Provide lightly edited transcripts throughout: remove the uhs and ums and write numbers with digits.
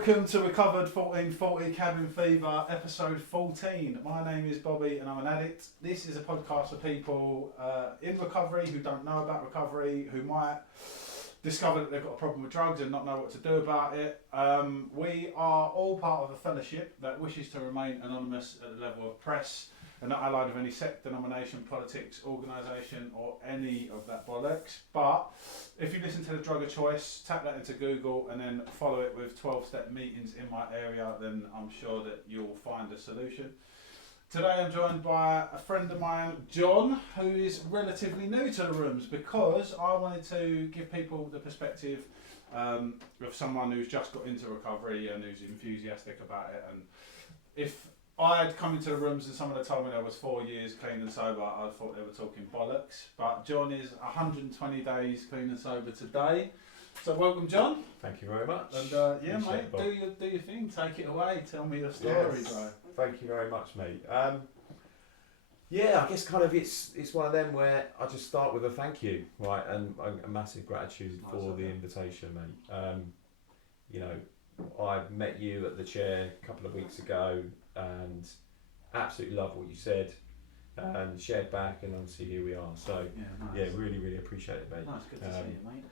Welcome to Recovered1440 Cabin Fever, episode 14. My name is Bobby and I'm an addict. This is a podcast for people in recovery who don't know about recovery, who might discover that they've got a problem with drugs and not know what to do about it. We are all part of a fellowship that wishes to remain anonymous at the level of press and not allied with any sect, denomination, politics, organisation or any of that bollocks. But if you listen to the drug of choice, tap that into Google and then follow it with 12-step meetings in my area, then I'm sure that you'll find a solution. Today I'm joined by a friend of mine, John, who is relatively new to the rooms because I wanted to give people the perspective of someone who's just got into recovery and who's enthusiastic about it. And if I had come into the rooms and someone had told me there was 4 years clean and sober, I thought they were talking bollocks. But John is 120 days clean and sober today. So welcome, John. Thank you very much. And yeah, mate, do your thing. Take it away. Tell me your story, bro. Thank you very much, mate. Yeah, I guess kind of it's one of them where I just start with a thank you, right, and a massive gratitude for the invitation, mate. You know, I met you at the chair a couple of weeks ago and absolutely love what you said and shared back, and obviously here we are. So yeah, really, really appreciate it, mate. Nice, good to see you, mate.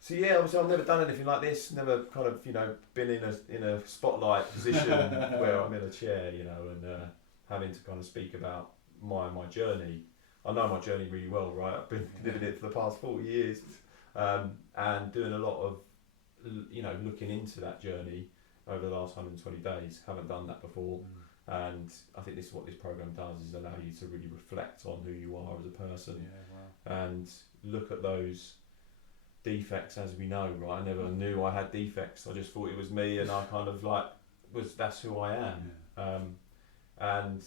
So yeah, obviously I've never done anything like this, never kind of, you know, been in a spotlight position where I'm in a chair, you know, and having to kind of speak about my journey. I know my journey really well, right? I've been living it for the past 40 years and doing a lot of, you know, looking into that journey over the last 120 days. Haven't done that before, and I think this is what this program does, is allow you to really reflect on who you are as a person, and look at those defects. As we know, right, I never knew I had defects. I just thought it was me, and I kind of like that's who I am. And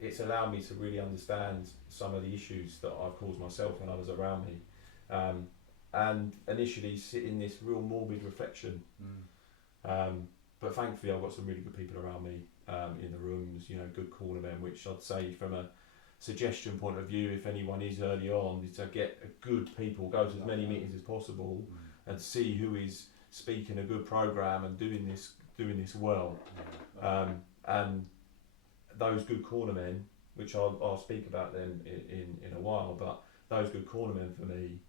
it's allowed me to really understand some of the issues that I've caused myself and others around me, and initially sit in this real morbid reflection. But thankfully I've got some really good people around me in the rooms, you know, good corner men, which I'd say from a suggestion point of view, if anyone is early on, is to get a good people, go to as many meetings as possible and see who is speaking a good program and doing this well. And those good corner men, which I'll speak about them in a while, but those good corner men for me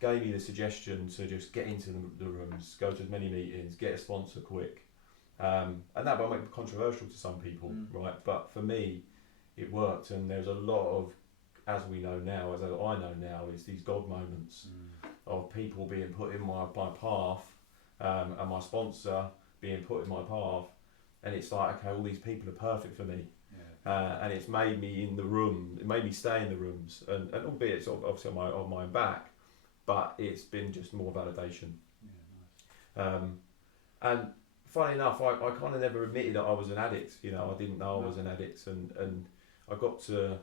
gave me the suggestion to just get into the rooms, go to as many meetings, get a sponsor quick. And that might be controversial to some people, right? But for me, it worked, and there's a lot of, as we know now, as I know now, is these God moments of people being put in my path, and my sponsor being put in my path, and it's like, okay, all these people are perfect for me. And it's made me in the room, it made me stay in the rooms, and albeit it's obviously on my own back, but it's been just more validation. And funny enough, I kind of never admitted that I was an addict. You know, I didn't know I was an addict, and I got to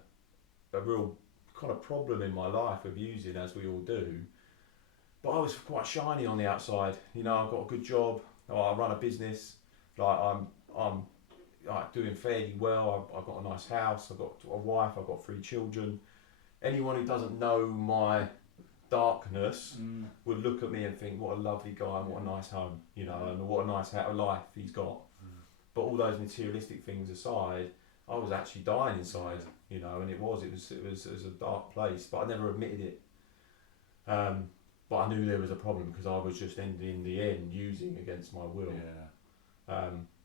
a real kind of problem in my life of using, as we all do. But I was quite shiny on the outside. You know, I've got a good job. I run a business. Like I'm like doing fairly well. I've got a nice house. I've got a wife. I've got 3 children. Anyone who doesn't know my darkness would look at me and think, what a lovely guy and what a nice home, you know, and what a nice life he's got. But all those materialistic things aside, I was actually dying inside, you know, and it was a dark place, but I never admitted it. But I knew there was a problem because I was just in the end using against my will.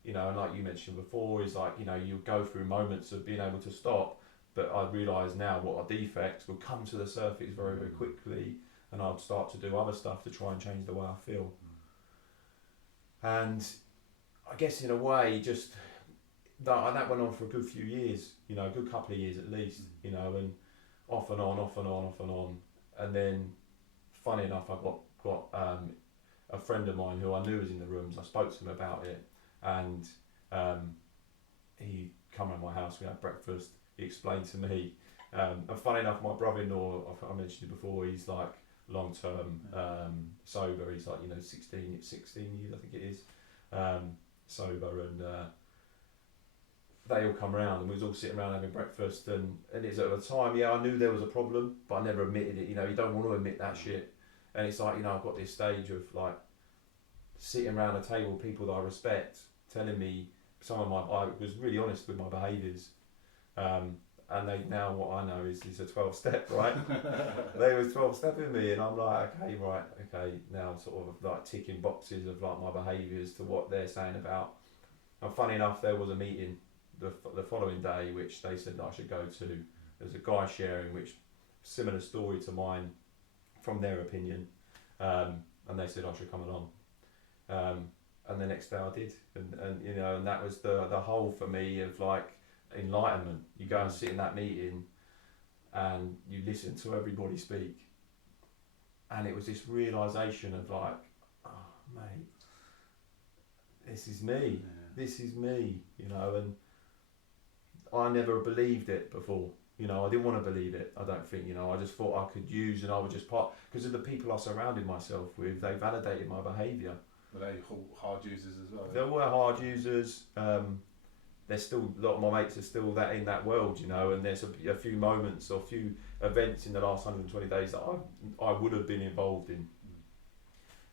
You know, and like you mentioned before, is like, you know, you go through moments of being able to stop, but I realise now what are defects will come to the surface very, very quickly, and I'd start to do other stuff to try and change the way I feel. And I guess in a way, just that went on for a good few years, you know, a good couple of years at least, you know, and off and on. And then, funny enough, I got a friend of mine who I knew was in the rooms. I spoke to him about it, and he come around my house, we had breakfast. He explained to me, and funny enough, my brother-in-law, I mentioned it before, he's like long-term sober. He's like, you know, 16 years I think it is, sober, and they all come around and we was all sitting around having breakfast, and it's at the time, yeah, I knew there was a problem, but I never admitted it. You know, you don't want to admit that shit, and it's like, you know, I've got this stage of like sitting around a table, people that I respect, telling me I was really honest with my behaviours. And they now, what I know is a 12-step, right? They were 12-stepping me, and I'm like, okay, now sort of like ticking boxes of like my behaviours to what they're saying about. And funny enough, there was a meeting the following day which they said that I should go to. There's a guy sharing which similar story to mine from their opinion, and they said I should come along. And the next day I did, and you know, and that was the whole for me of like enlightenment. You go and sit in that meeting and you listen to everybody speak, and it was this realisation of like, oh mate, this is me, this is me, you know. And I never believed it before, you know. I didn't want to believe it, I don't think, you know. I just thought I could use, and I would just because of the people I surrounded myself with, they validated my behaviour. Were they hard users as well? There were hard users. There's still a lot of my mates are still in that world, you know, and there's a few moments or a few events in the last 120 days that I would have been involved in,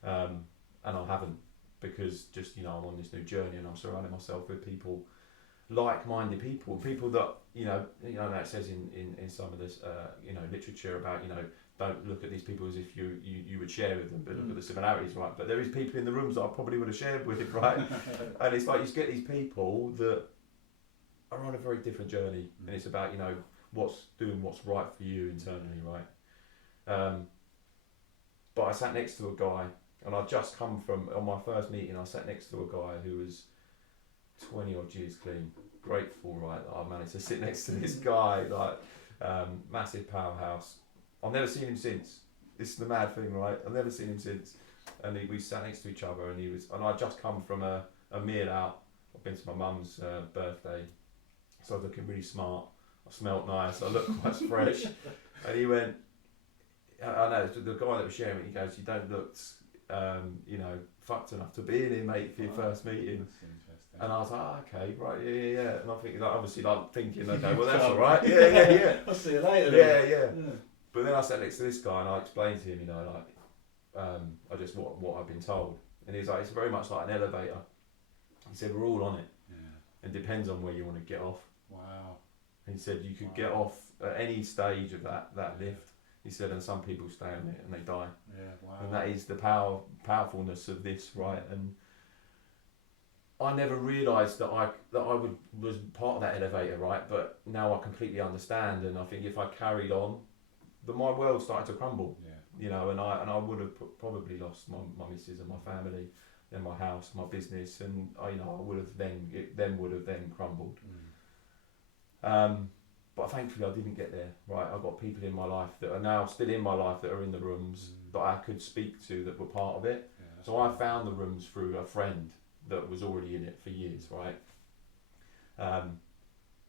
and I haven't, because just, you know, I'm on this new journey and I'm surrounding myself with people, like-minded people that, you know, it says in some of this, you know, literature about, you know, don't look at these people as if you would share with them, but look at the similarities, right? But there is people in the rooms that I probably would have shared with, right? And it's like you get these people that are on a very different journey, and it's about, you know, what's right for you internally, right? But I sat next to a guy, and I'd just come from, on my first meeting, I sat next to a guy who was 20 odd years clean. Grateful, right, that I managed to sit next to this guy, like, massive powerhouse. I've never seen him since. This is the mad thing, right? I've never seen him since. And we sat next to each other, and I'd just come from a meal out. I've been to my mum's birthday, so I was looking really smart. I smelt nice, I looked quite fresh. And he went, I know, the guy that was sharing it, he goes, you don't look, you know, fucked enough to be in here, mate, for your first meeting. And I was like, okay, right, yeah. And I'm thinking, like, obviously, like, thinking, okay, well, that's all right. Yeah. I'll see you later. Yeah. But then I sat next to this guy and I explained to him, you know, like, I just what I've been told. And he's like, it's very much like an elevator. He said, we're all on it. Yeah. It depends on where you want to get off. Wow. And he said, you could get off at any stage of that lift. He said, and some people stay on it and they die. Yeah, wow. And that is the powerfulness of this, right? And I never realised that I was part of that elevator, right? But now I completely understand, and I think if I carried on, my world started to crumble. Yeah. You know, and I would have probably lost my missus and my family, and my house, my business, and I would have then crumbled. But thankfully I didn't get there, right? I've got people in my life that are now still in my life that are in the rooms that I could speak to that were part of it. Yeah, so I found the rooms through a friend that was already in it for years, right?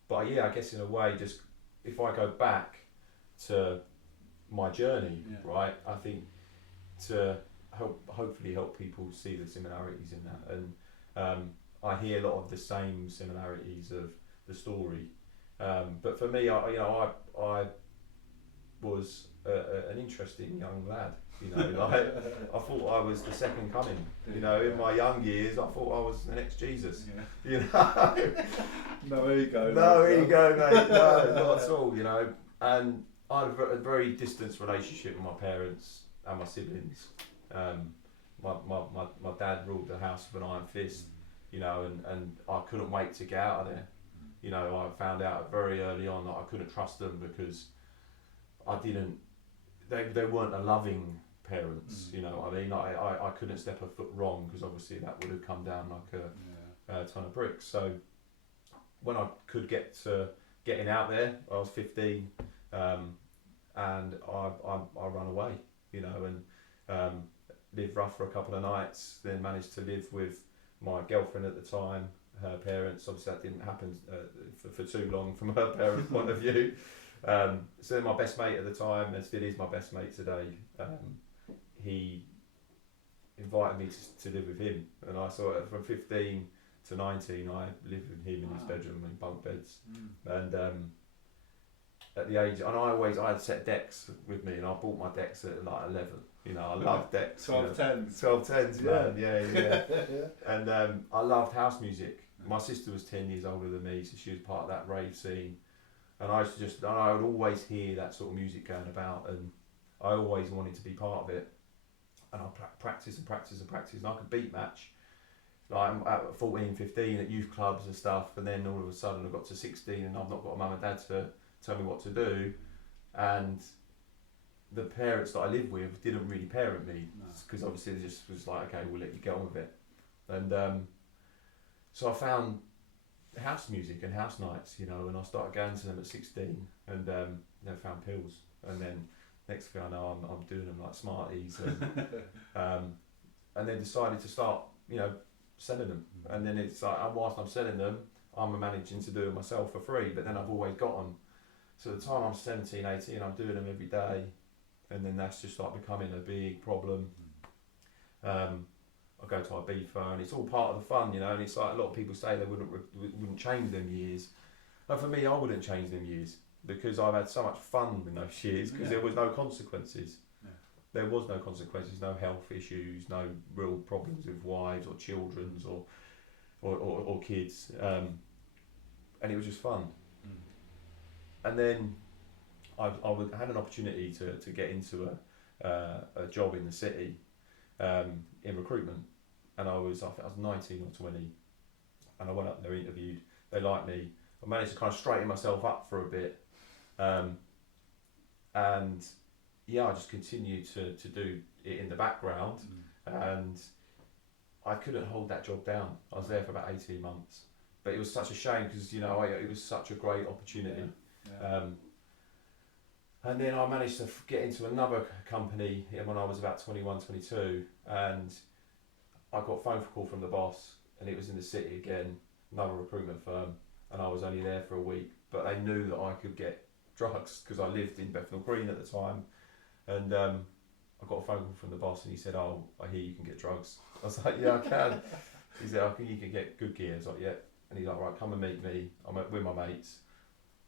But yeah, I guess in a way, just if I go back to my journey, right, I think to hopefully help people see the similarities in that, and I hear a lot of the same similarities of the story, but for me, I was an interesting young lad, you know, like I thought I was the second coming, you know, in my young years I thought I was the next Jesus, you know. No ego, mate, no, not at all, you know. And I had a very distant relationship with my parents and my siblings. My dad ruled the house with an iron fist, you know, and I couldn't wait to get out of there. You know, I found out very early on that I couldn't trust them because they weren't a loving parents, you know what I mean? I couldn't step a foot wrong because obviously that would have come down like a ton of bricks. So when I could get to getting out there, I was 15, and I ran away, you know, and lived rough for a couple of nights, then managed to live with my girlfriend at the time, her parents. Obviously that didn't happen for too long from her parents' point of view. So then my best mate at the time, and still is my best mate today, he invited me to live with him, and I saw it from 15 to 19 I lived with him in his bedroom in bunk beds. And at the age, and I had set decks with me, and I bought my decks at like 11, You know, I loved decks. 12 tens. 12 tens, man. Yeah. And I loved house music. My sister was 10 years older than me, so she was part of that rave scene. And I would always hear that sort of music going about, and I always wanted to be part of it. And I practice, and I could beat match. Like I'm at 14, 15 at youth clubs and stuff, and then all of a sudden I got to 16 and I've not got a mum and dad to tell me what to do. And the parents that I live with didn't really parent me, because obviously they just was like, okay, we'll let you get on with it. And so I found house music and house nights, you know, and I started going to them at 16, and then found pills, and then next thing I know I'm doing them like Smarties, and then decided to start, you know, selling them. And then it's like, whilst I'm selling them, I'm managing to do it myself for free, but then I've always got them. So the time I'm 17, 18, I'm doing them every day, and then that's just like becoming a big problem. I go to Ibiza, and it's all part of the fun, you know, and it's like a lot of people say they wouldn't change them years. And for me, I wouldn't change them years, because I've had so much fun in those years, because there was no consequences. Yeah. There was no consequences, no health issues, no real problems with wives or children's or kids, and it was just fun. And then I had an opportunity to get into a job in the city, in recruitment, and I think I was 19 or 20, and I went up there, interviewed, they liked me, I managed to kind of straighten myself up for a bit, and yeah, I just continued to do it in the background, and I couldn't hold that job down. I was there for about 18 months, but it was such a shame, because, you know, it was such a great opportunity. And then I managed to get into another company when I was about 21, 22, and I got a phone call from the boss, and it was in the city again, another recruitment firm, and I was only there for a week, but they knew that I could get drugs, because I lived in Bethnal Green at the time, and I got a phone call from the boss, and he said, "Oh, I hear you can get drugs." I was like, "Yeah, I can." He said, "I think you can get good gear." I was like, "Yeah." And he's like, "Right, come and meet me." I'm with my mates.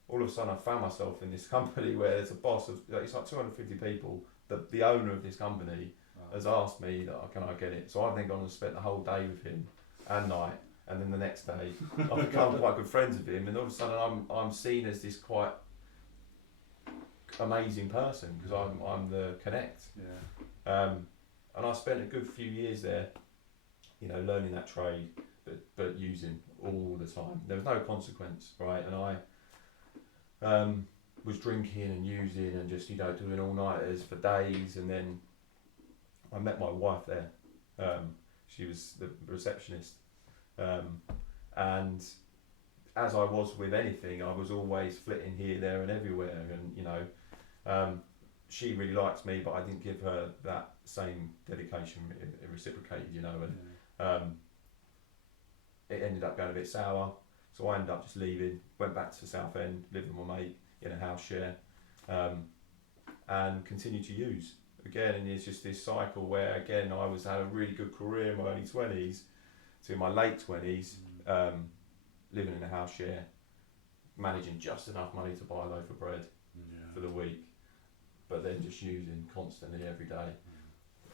All of a sudden I found myself in this company where there's a boss of, it's like 250 people. The owner of this company has asked me that can I get it. So I've then gone and spent the whole day with him and night, and then the next day I've become quite good friends with him, and all of a sudden I'm seen as this quite amazing person, because I'm the connect. And I spent a good few years there, you know, learning that trade, but using all the time. There was no consequence, right? And I was drinking and using and just, you know, doing all-nighters for days, and then I met my wife there. She was the receptionist, and as I was with anything, I was always flitting here, there and everywhere, and, you know, she really liked me, but I didn't give her that same dedication reciprocated, you know, and it ended up going a bit sour. So I ended up just leaving, went back to Southend, lived with my mate in a house share, and continued to use again. And it's just this cycle where, again, had a really good career in my early 20s to my late 20s, living in a house share, managing just enough money to buy a loaf of bread for the week, but then just using constantly every day.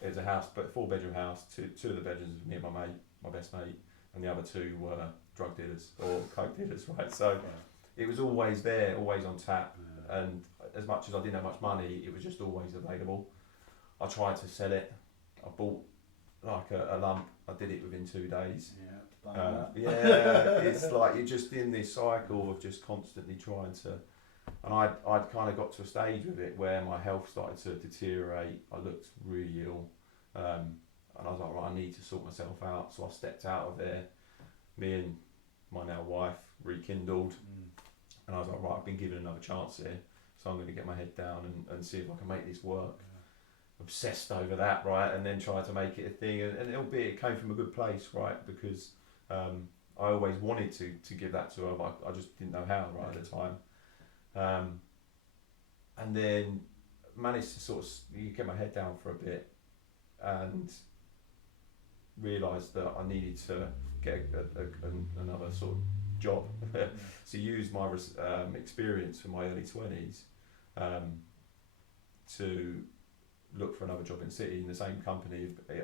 It was a house, but 4-bedroom house. Two of the bedrooms were me and my mate, my best mate, and the other 2 were drug dealers or coke dealers, right? So it was always there, always on tap, and as much as I didn't have much money, it was just always available. I tried to sell it. I bought like a lump. I did it within 2 days. It's like you're just in this cycle of just constantly trying to, and I'd kind of got to a stage with it where my health started to deteriorate. I looked really ill, and I was like, right, I need to sort myself out. So I stepped out of there. Me and my now wife rekindled, and I was like, right, I've been given another chance here, so I'm going to get my head down and see if I can make this work. Obsessed over that, right, and then try to make it a thing, and albeit it came from a good place, right, because I always wanted to give that to her, but I just didn't know how right at the time, and then managed to sort of get my head down for a bit and realised that I needed to get another sort of job. So use my experience from my early 20s to look for another job in the city, and the same company kind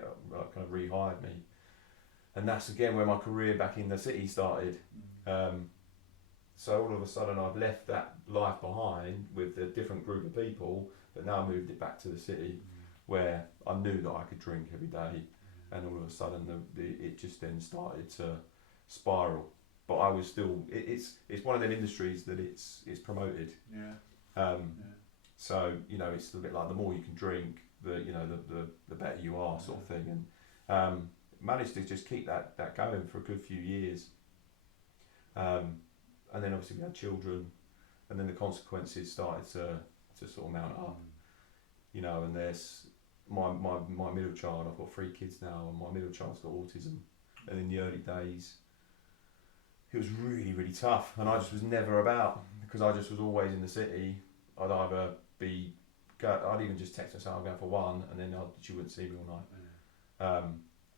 of rehired me. And that's again where my career back in the city started. So all of a sudden I've left that life behind with a different group of people, but now moved it back to the city where I knew that I could drink every day, and all of a sudden it just then started to spiral. But I was still, it's one of them industries that it's promoted. So, you know, it's a bit like the more you can drink, the better you are, sort of thing. And managed to just keep that going for a good few years. And then obviously we had children, and then the consequences started to sort of mount up. You know, and there's my middle child, I've got 3 kids now, and my middle child's got autism. And in the early days, it was really, really tough, and I just was never about, because I just was always in the city. I'd either I'd even just text her saying I'm going for one, and then she wouldn't see me all night.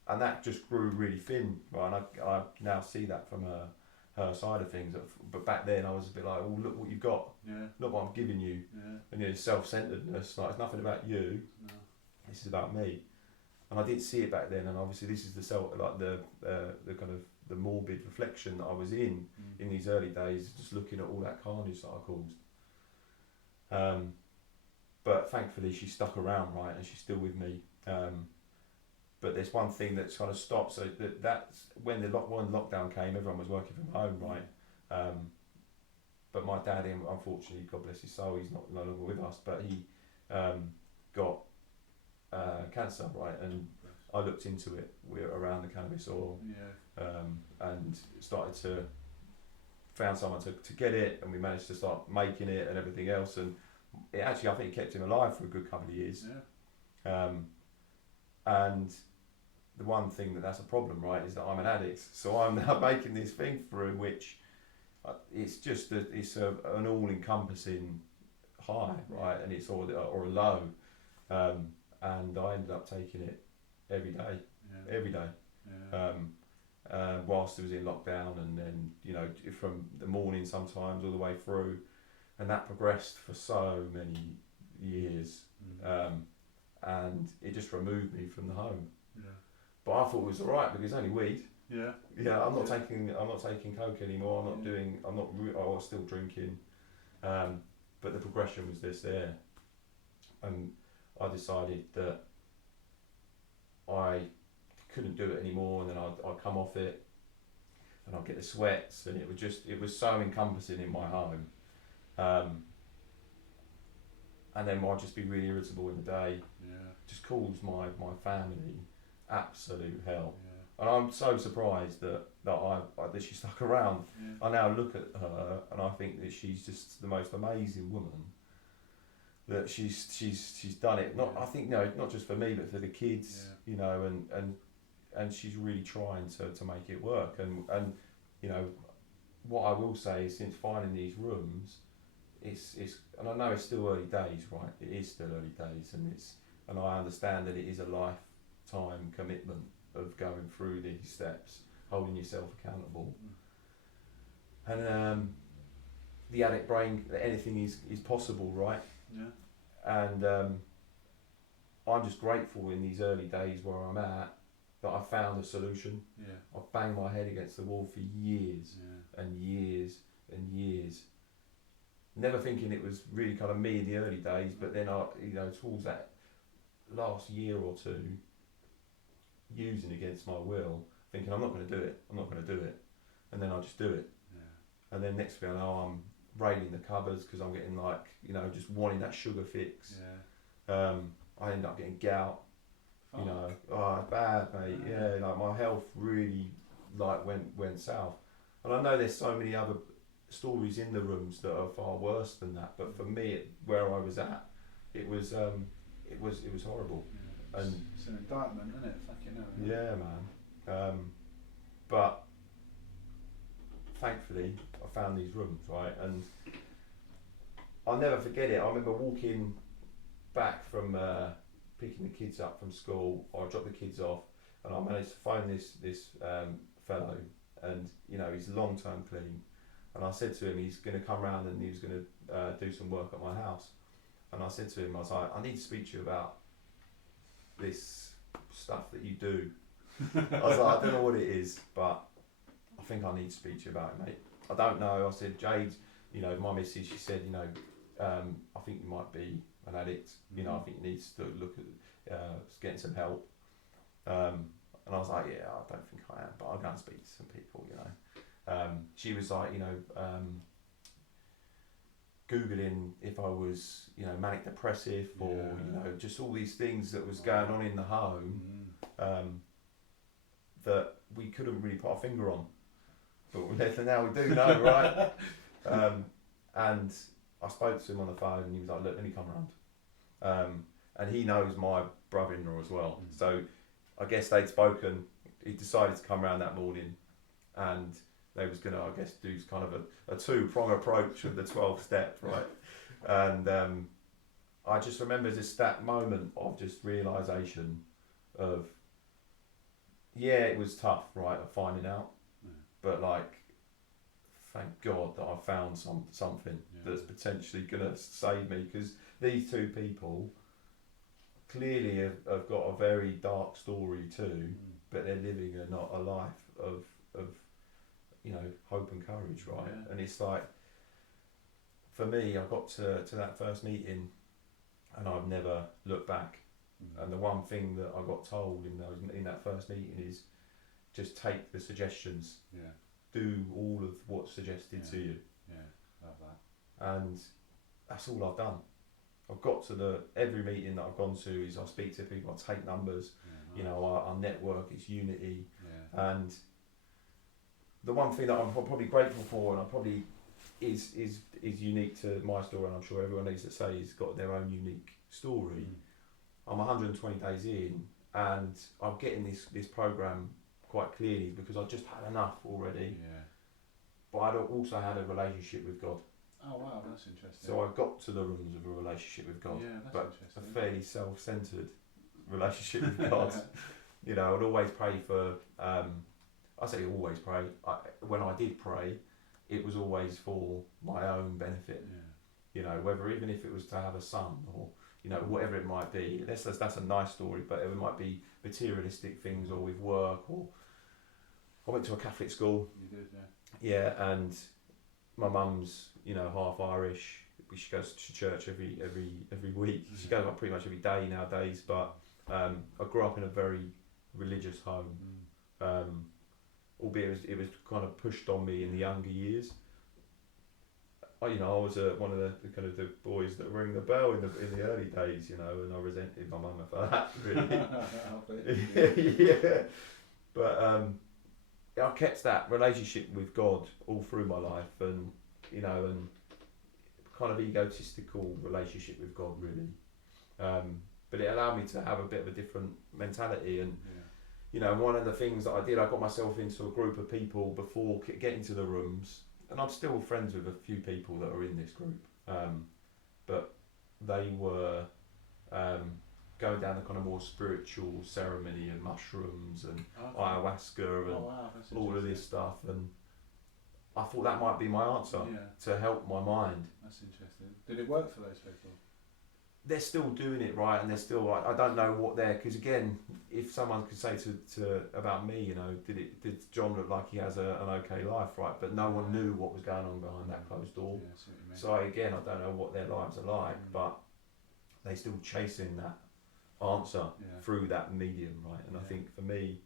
And that just grew really thin, right? And I now see that from her side of things. But back then I was a bit like, oh, look what you've got, look what I'm giving you. And you know, self-centeredness, like it's nothing about you, this is about me. And I didn't see it back then, and obviously this is the kind of the morbid reflection that I was in these early days, just looking at all that carnage that I caused. But thankfully she stuck around, right, and she's still with me. But there's one thing that's kind of stopped. So that's when when lockdown came, everyone was working from home, right? But my dad, unfortunately, God bless his soul, he's no longer with us, but he got cancer, right? And I looked into it. We're around the cannabis oil, and found someone to get it, and we managed to start making it and everything else. And it actually, I think, kept him alive for a good couple of years. And the one thing that's a problem, right, is that I'm an addict. So I'm now making this thing through which it's just an all-encompassing high, right, and it's or a low. And I ended up taking it every day. Whilst it was in lockdown, and then, you know, from the morning sometimes all the way through, and that progressed for so many years. And it just removed me from the home. But I thought it was alright because it's only weed. I'm not taking coke anymore. I was still drinking, but the progression was there, and I decided that I couldn't do it anymore, and then I'd come off it, and I'd get the sweats, and it was so encompassing in my home. And then I'd just be really irritable in the day, just caused my family absolute hell. And I'm so surprised that she stuck around. I now look at her and I think that she's just the most amazing woman. That she's done it. I think not just for me but for the kids, you know, and she's really trying to make it work. And you know, what I will say is, since finding these rooms, it's and I know it's still early days, right? It is still early days, and I understand that it is a lifetime commitment of going through these steps, holding yourself accountable. And the addict brain, anything is possible, right? And I'm just grateful in these early days where I'm at that I found a solution. I've banged my head against the wall for years and years and years, never thinking it was really kind of me in the early days, but then towards that last year or two, using against my will, thinking I'm not going to do it, and then I just do it. And then next thing I know, I'm raiding the cupboards because I'm getting just wanting that sugar fix. I end up getting gout. Bad, mate. Like my health really went south. And I know there's so many other stories in the rooms that are far worse than that, but for me, where I was at, it was horrible. And it's an indictment, isn't it? Fucking hell. Yeah, man. But thankfully, I found these rooms, right? And I'll never forget it. I remember walking back from picking the kids up from school. I dropped the kids off, and I managed to find this fellow, and he's long term clean. And I said to him, he's going to come round and he was going to do some work at my house. And I said to him, I was like, I need to speak to you about this stuff that you do. I was like, I don't know what it is, but I think I need to speak to you about it, mate. I don't know. I said, Jade, you know, my missus, she said, you know, I think you might be an addict. You know, I think you need to look at getting some help. And I was like, yeah, I don't think I am, but I'll go and speak to some people, you know. She was like, you know, Googling if I was, you know, manic depressive or, you know, just all these things that was going on in the home that we couldn't really put our finger on. But now we do know, right? And I spoke to him on the phone and he was like, look, let me come round. And he knows my brother-in-law as well. So I guess they'd spoken, he decided to come round that morning and they was going to, I guess, do kind of a two-prong approach of the 12-step, right? And I just remember just that moment of just realisation of, yeah, it was tough, right, of finding out. But like, thank God that I found something that's potentially going to save me, because these two people clearly have got a very dark story too, but they're living a life of you know, hope and courage, right? Yeah. And it's like, for me, I got to that first meeting and I've never looked back. And the one thing that I got told in that first meeting is just take the suggestions. Yeah. Do all of what's suggested to you. Yeah, love that. And that's all I've done. I've got to every meeting that I've gone to is I speak to people, I take numbers, nice. You know, our network is unity. Yeah. And the one thing that I'm probably grateful for, and I probably is unique to my story, and I'm sure everyone needs to say, has got their own unique story. I'm 120 days in, and I'm getting this program quite clearly because I just had enough already. Yeah. But I'd also had a relationship with God. Oh wow, that's interesting. So I got to the rooms of a relationship with God, but a fairly self-centered relationship with God. You know, I'd always pray for. I say always pray. When I did pray, it was always for my own benefit. Yeah. You know, whether even if it was to have a son or, you know, whatever it might be. That's a nice story, but it might be materialistic things or with work. Or I went to a Catholic school. You did, yeah. Yeah, and my mum's, you know, half Irish. She goes to church every week. She goes up pretty much every day nowadays. But I grew up in a very religious home. Albeit it was kind of pushed on me in the younger years. I was one of the kind of the boys that rang the bell in the early days, you know, and I resented my mum for that, really. Yeah. But I kept that relationship with God all through my life, and you know, and kind of egotistical relationship with God, really. But it allowed me to have a bit of a different mentality, and you know, one of the things that I did, I got myself into a group of people before getting to the rooms, and I'm still friends with a few people that are in this group, but they were going down the kind of more spiritual ceremony and mushrooms and ayahuasca and all of this stuff, and I thought that might be my answer to help my mind. That's interesting. Did it work for those people? They're still doing it, right, and they're still. I don't know what they're, because again, if someone could say to about me, you know, did John look like he has an okay life, right? But no one knew what was going on behind that closed door. Yeah, so again, I don't know what their lives are like, but they still chasing that answer through that medium, right? And I think for me,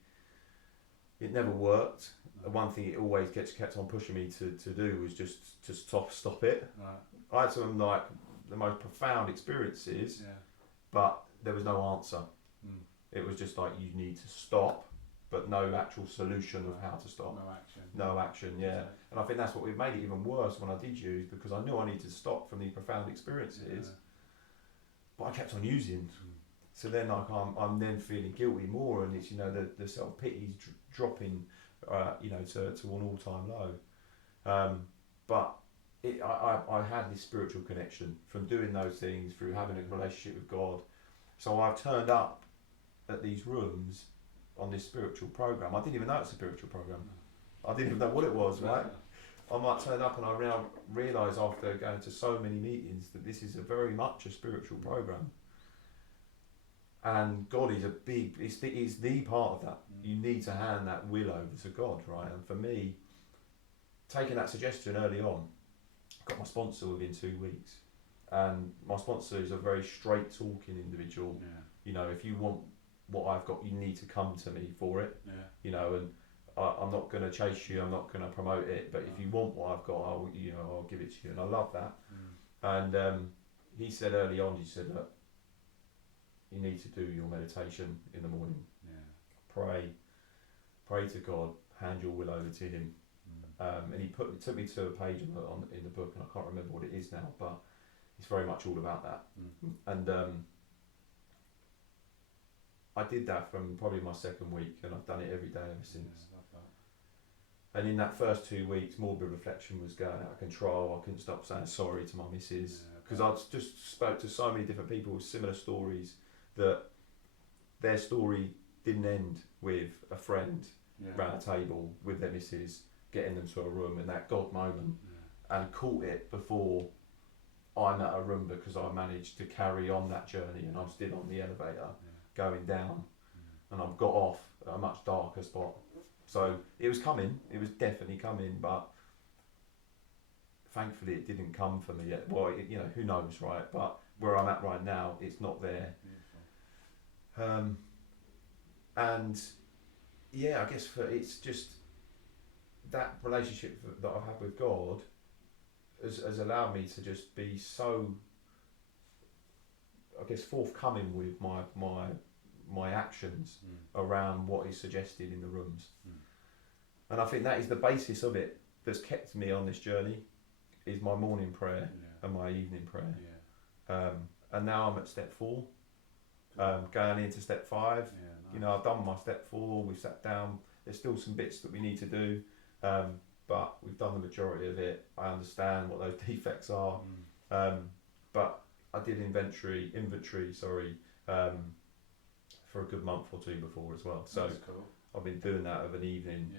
it never worked. The one thing it always kept on pushing me to do was just to stop it. Right. I had some like the most profound experiences, but there was no answer. It was just like, you need to stop, but no actual solution of how to stop. No action, yeah. Exactly. And I think that's what we've made it even worse when I did use, because I knew I needed to stop from these profound experiences, but I kept on using. So then like I'm then feeling guilty more, and it's, you know, the self-pity's dropping, you know, to an all-time low. But I had this spiritual connection from doing those things, through having a relationship with God. So I've turned up at these rooms on this spiritual program. I didn't even know it's a spiritual program. I didn't even know what it was, right? I might turn up and I now realise after going to so many meetings that this is very much a spiritual program. And God is is the part of that. You need to hand that will over to God, right? And for me, taking that suggestion early on, I got my sponsor within 2 weeks. And my sponsor is a very straight talking individual. Yeah. You know, if you want what I've got, you need to come to me for it. Yeah. You know, and I'm not going to chase you, I'm not going to promote it, but if you want what I've got, I'll give it to you. And I love that. And he said early on, he said, look, you need to do your meditation in the morning. Yeah. Pray to God, hand your will over to him. And he took me to a page in the book, and I can't remember what it is now, but it's very much all about that. And I did that from probably my second week, and I've done it every day ever since. Yeah, love that. And in that first 2 weeks, morbid reflection was going out of control. I couldn't stop saying sorry to my missus, because I just spoke to so many different people with similar stories, that their story didn't end with a friend round a table with their missus, getting them to a room in that God moment, and caught it before I'm at a room, because I managed to carry on that journey, and I'm still on the elevator going down, and I've got off at a much darker spot. So it was coming, it was definitely coming, but thankfully it didn't come for me yet. Well, who knows, right? But where I'm at right now, it's not there. And yeah, I guess it's just that relationship that I've had with God has allowed me to just be so, I guess, forthcoming with my actions around what is suggested in the rooms. And I think that is the basis of it that's kept me on this journey, is my morning prayer and my evening prayer. And now I'm at step 4, going into step 5. Nice. You know, I've done my step 4, we've sat down, there's still some bits that we need to do, but we've done the majority of it. I understand what those defects are, but I did inventory, for a good month or 2 before as well. So that's cool. I've been doing that of an evening,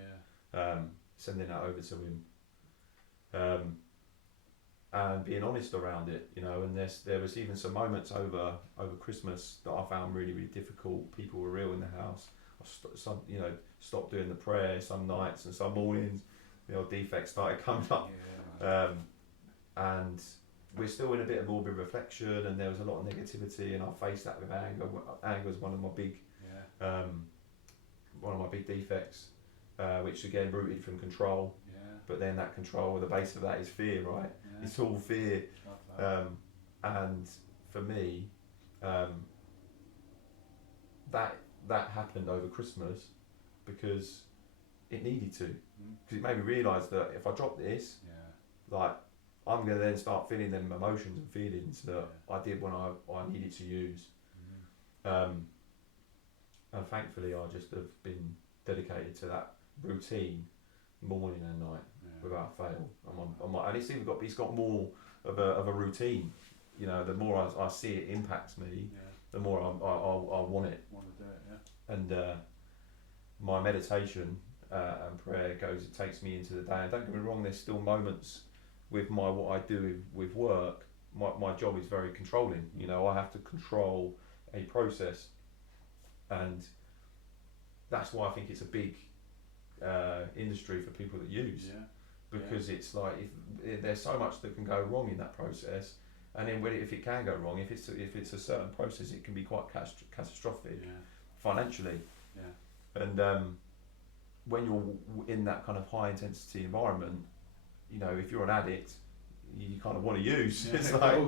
sending that over to him, and being honest around it, you know. And there was even some moments over Christmas that I found really, really difficult. People were ill in the house. I stopped doing the prayer some nights, and some mornings the old defects started coming up. And we're still in a bit of morbid reflection, and there was a lot of negativity, and I faced that with anger. Anger is one of my big defects, which again rooted from control. But then that control, the base of that is fear, right? It's all fear. And for me, that happened over Christmas because it needed to. Because it made me realise that if I drop this, like, I'm going to then start feeling them emotions and feelings that I did when I needed to use. And thankfully I just have been dedicated to that routine morning and night without fail. And it's got more of a routine. You know, the more I see it impacts me, the more I want it. Want to do it, And my meditation and prayer takes me into the day. And don't get me wrong, there's still moments with what I do with work. My job is very controlling. You know, I have to control a process, and that's why I think it's a big industry for people that use, because it's like if there's so much that can go wrong in that process, and then if it can go wrong, if it's a certain process, it can be quite catastrophic financially. And when you're in that kind of high intensity environment, you know, if you're an addict, you kind of want to use. It's like,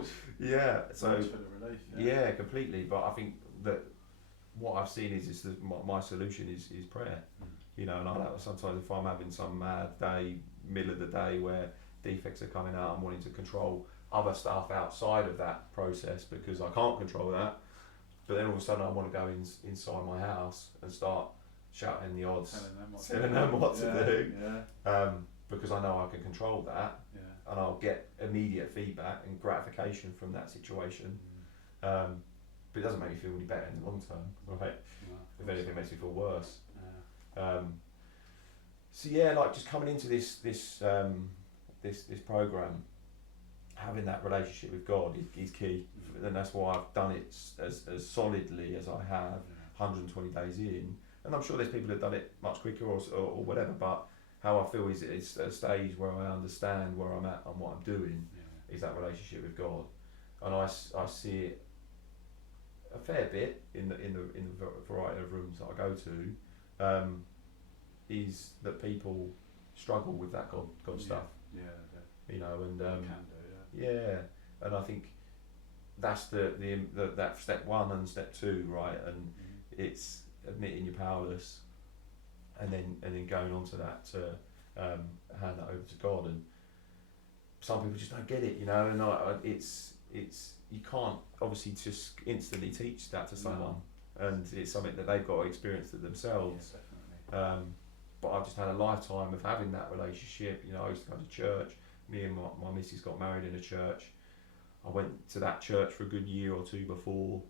so for the relief, completely. But I think that what I've seen is that my solution is prayer. You know, and sometimes if I'm having some mad day, middle of the day, where defects are coming out, I'm wanting to control other stuff outside of that process because I can't control that. But then all of a sudden I want to go inside my house and start shouting the odds, telling them what to do. Because I know I can control that, and I'll get immediate feedback and gratification from that situation. But it doesn't make me feel any better in the long term, right? If anything, it makes me feel worse. So like just coming into this program, having that relationship with God is key, and that's why I've done it as solidly as I have, 120 days in. And I'm sure there's people that have done it much quicker or whatever, but how I feel is it's a stage where I understand where I'm at and what I'm doing, is that relationship with God. And I see it a fair bit in the variety of rooms that I go to, is that people struggle with that God stuff. Yeah. You know, and Can do, and I think that's that step one and step two, right? And it's admitting you're powerless, and then going on to that to hand that over to God. And some people just don't get it, you know. And it's you can't obviously just instantly teach that to someone, and it's something that they've got to experience it themselves. Yeah, definitely. But I've just had a lifetime of having that relationship. You know, I used to go to church. Me and my missus got married in a church. I went to that church for a good year or two before.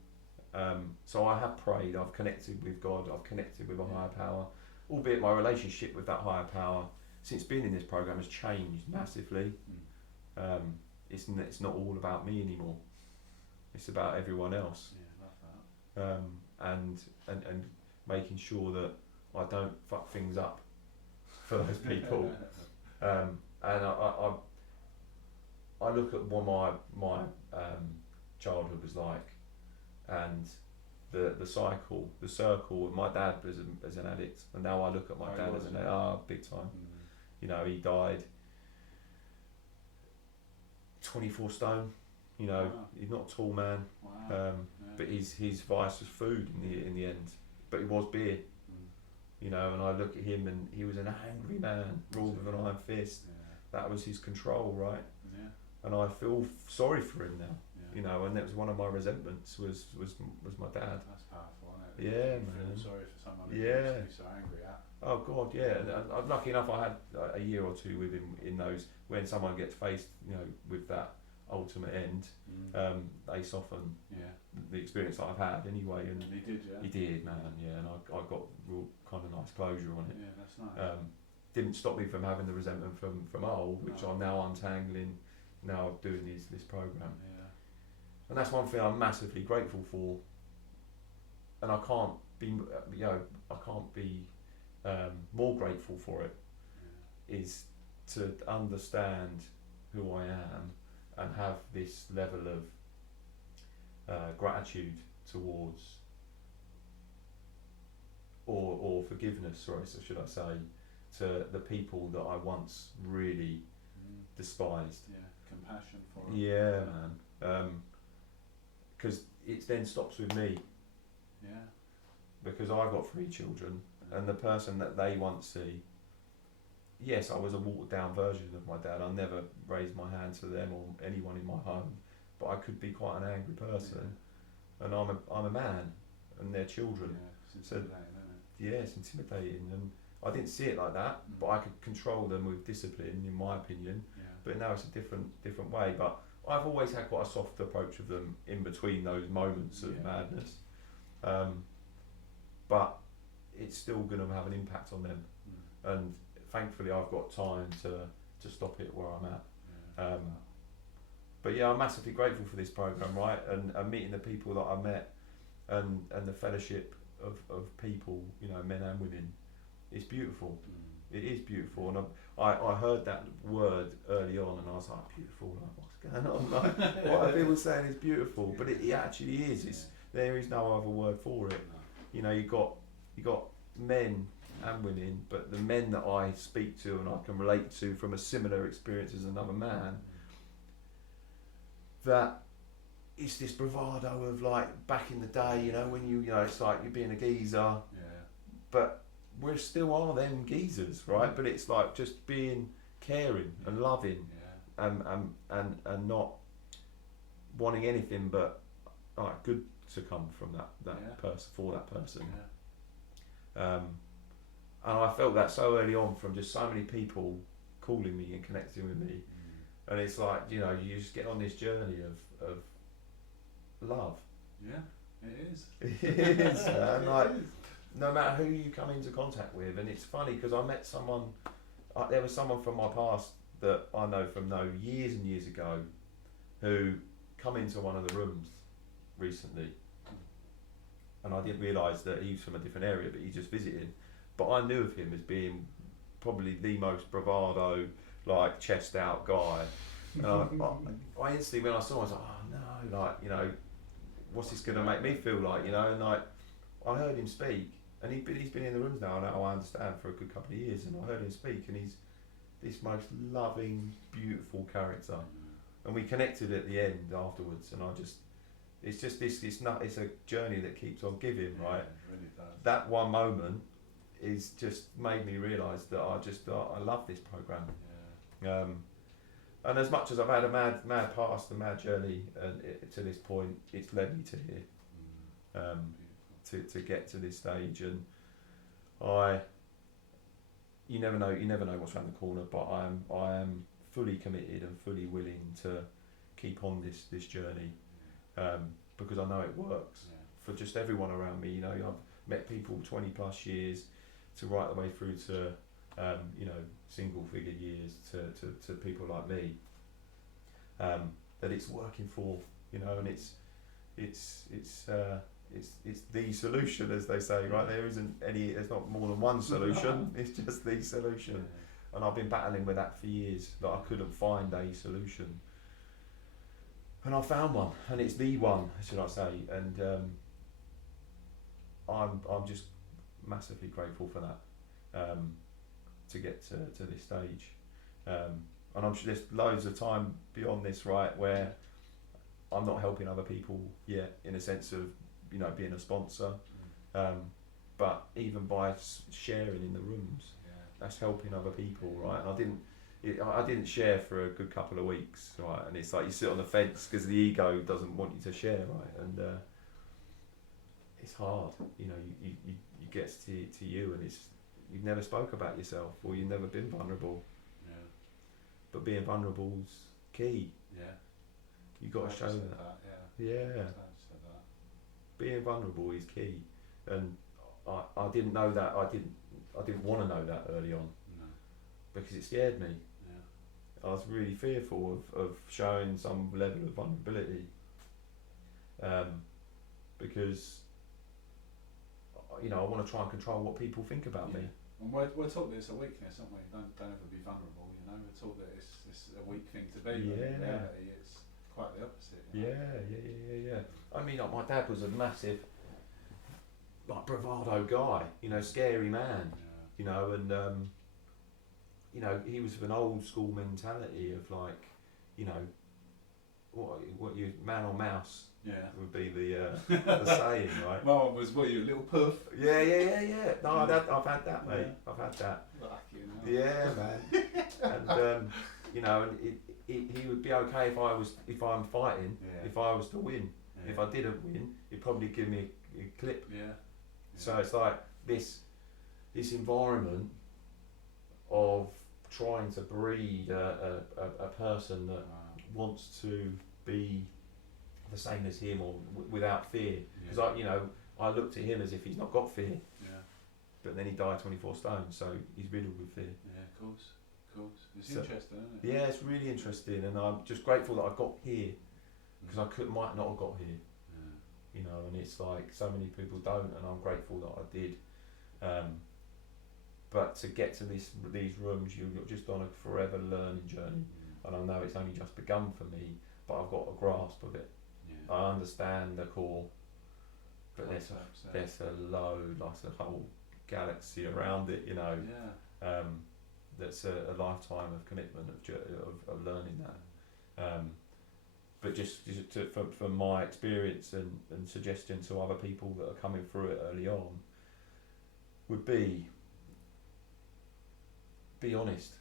So I have prayed, I've connected with God, I've connected with a higher power, albeit my relationship with that higher power since being in this program has changed massively. It's not all about me anymore. It's about everyone else. Yeah, love that. And making sure that I don't fuck things up for those people. And I look at what my childhood was like, and the circle. My dad was as an addict, and now I look at my dad as an addict. Big time. You know, he died 24 stone. You know, he's not a tall man, but his vice was food in the end. But it was beer. You know, and I look at him, and he was an angry man, ruled with an iron fist. That was his control, right? Yeah. And I feel sorry for him now. Yeah. You know, and that was one of my resentments was my dad. That's powerful, isn't it? Yeah, you man. Feel sorry for someone who Yeah. you be so angry at. Oh God, yeah. And I'm lucky enough. I had a year or two with him in those when someone gets faced, you know, with that ultimate end. They soften. Yeah. The experience that I've had anyway, and he did, yeah. He did, man. Yeah, and I got real kind of nice closure on it. Yeah, that's nice. Didn't stop me from having the resentment from old, which I'm now untangling. Now doing this program. Yeah. And that's one thing I'm massively grateful for. And I can't be, more grateful for it. Is to understand who I am and have this level of gratitude towards, or forgiveness, or should I say, to the people that I once really despised. Yeah, compassion for them. Yeah, man. Because it then stops with me. Yeah. Because I've got 3 children, and the person that they once see, yes, I was a watered down version of my dad. I never raised my hand to them or anyone in my home, but I could be quite an angry person, and I'm a man, and they're children. Yeah, it's intimidating, isn't it? Yeah, it's intimidating, and I didn't see it like that, but I could control them with discipline, in my opinion. Yeah. But now it's a different way. But I've always had quite a soft approach with them in between those moments of madness. But it's still going to have an impact on them, and thankfully I've got time to stop it where I'm at. But yeah, I'm massively grateful for this program, right, and meeting the people that I met, and the fellowship of people, you know, men and women. It's beautiful. It is beautiful, and I heard that word early on, and I was like, beautiful. Like, what's going on? Like, what are people saying is beautiful? But it actually is. There is no other word for it. You know, you got men and women, but the men that I speak to and I can relate to from a similar experience as another man, that it's this bravado of like back in the day, you know, when you know, it's like you're being a geezer, but we still are them geezers, right? But it's like just being caring and loving, and not wanting anything but like good to come from that person, for that person. And I felt that so early on from just so many people calling me and connecting with me, and it's like, you know, you just get on this journey of love. Yeah, it is. It is, man. Like, no matter who you come into contact with, and it's funny because I met someone. There was someone from my past that I know from years and years ago, who come into one of the rooms recently, and I didn't realise that he was from a different area, but he just visited. But I knew of him as being probably the most bravado, like chest out guy. And I instantly, when I saw him, I was like, oh no, like, you know, what's this going to make me feel like, you know? And like, I heard him speak, and he's been in the rooms now, I understand, for a good couple of years, and I heard him speak, and he's this most loving, beautiful character. And we connected at the end afterwards, and it's a journey that keeps on giving, right? It really does. That one moment is just made me realise that I love this programme. Yeah. And as much as I've had a mad past, a mad journey, and to this point, it's led me to here, to get to this stage. And you never know what's around the corner, but I am fully committed and fully willing to keep on this journey, because I know it works for just everyone around me. You know, I've met people 20 plus years to right the way through to you know, single figure years to people like me, that it's working for, you know, and it's the solution, as they say, right? There's not more than one solution. It's just the solution. And I've been battling with that for years, that I couldn't find a solution, and I found one, and it's the one, should I say? And I'm just massively grateful for that, to get to this stage, and I'm sure there's loads of time beyond this, right, where I'm not helping other people yet, in a sense of, you know, being a sponsor, but even by sharing in the rooms, that's helping other people, right? And I didn't share for a good couple of weeks, right? And it's like you sit on the fence because the ego doesn't want you to share, right? And it's hard, you know. You get to you, and you've never spoke about yourself, or you've never been vulnerable. Yeah. But being vulnerable's key. Yeah. You've got to show that. Yeah. Being vulnerable is key, and I didn't know that. I didn't want to know that early on, because it scared me. I was really fearful of showing some level of vulnerability, because, you know, I want to try and control what people think about me. And we're taught that it's a weakness, aren't we? Don't ever be vulnerable. You know, we're taught that it's a weak thing to be. But in reality, it's quite the opposite. You know? Yeah. I mean, like, my dad was a massive, like, bravado guy. You know, scary man. You know, and you know, he was of an old school mentality of, like, you know, what you man or mouse would be the saying, right? My one was, what are you, a little puff? Yeah. No, I've had that, mate. I've had that. Lucky, you know. Yeah, man. And you know, and he would be okay if I'm fighting, if I was to win. If I didn't win, he'd probably give me a clip. So it's like this environment of trying to breed a person that wants to be the same as him, or without fear. Because I looked at him as if he's not got fear. But then he died 24 stone, so he's riddled with fear. Yeah, of course. It's interesting, isn't it? Yeah, it's really interesting, and I'm just grateful that I got here, because I might not have got here. You know, and it's like so many people don't, and I'm grateful that I did. But to get to these rooms, you're just on a forever learning journey, and I know it's only just begun for me, but I've got a grasp of it. I understand the core, but there's a load, like a whole galaxy around it, you know. That's a lifetime of commitment of learning that. But just from my experience and suggestion to other people that are coming through it early on, would be honest.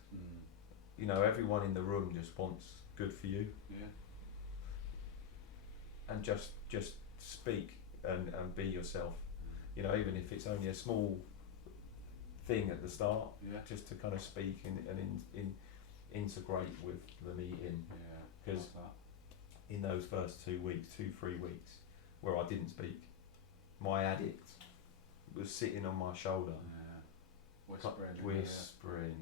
You know, everyone in the room just wants good for you. And just speak and be yourself. You know, even if it's only a small thing at the start, just to kind of speak and integrate with the meeting. Because in those first 2 weeks, 2-3 weeks, where I didn't speak, my addict was sitting on my shoulder, whispering.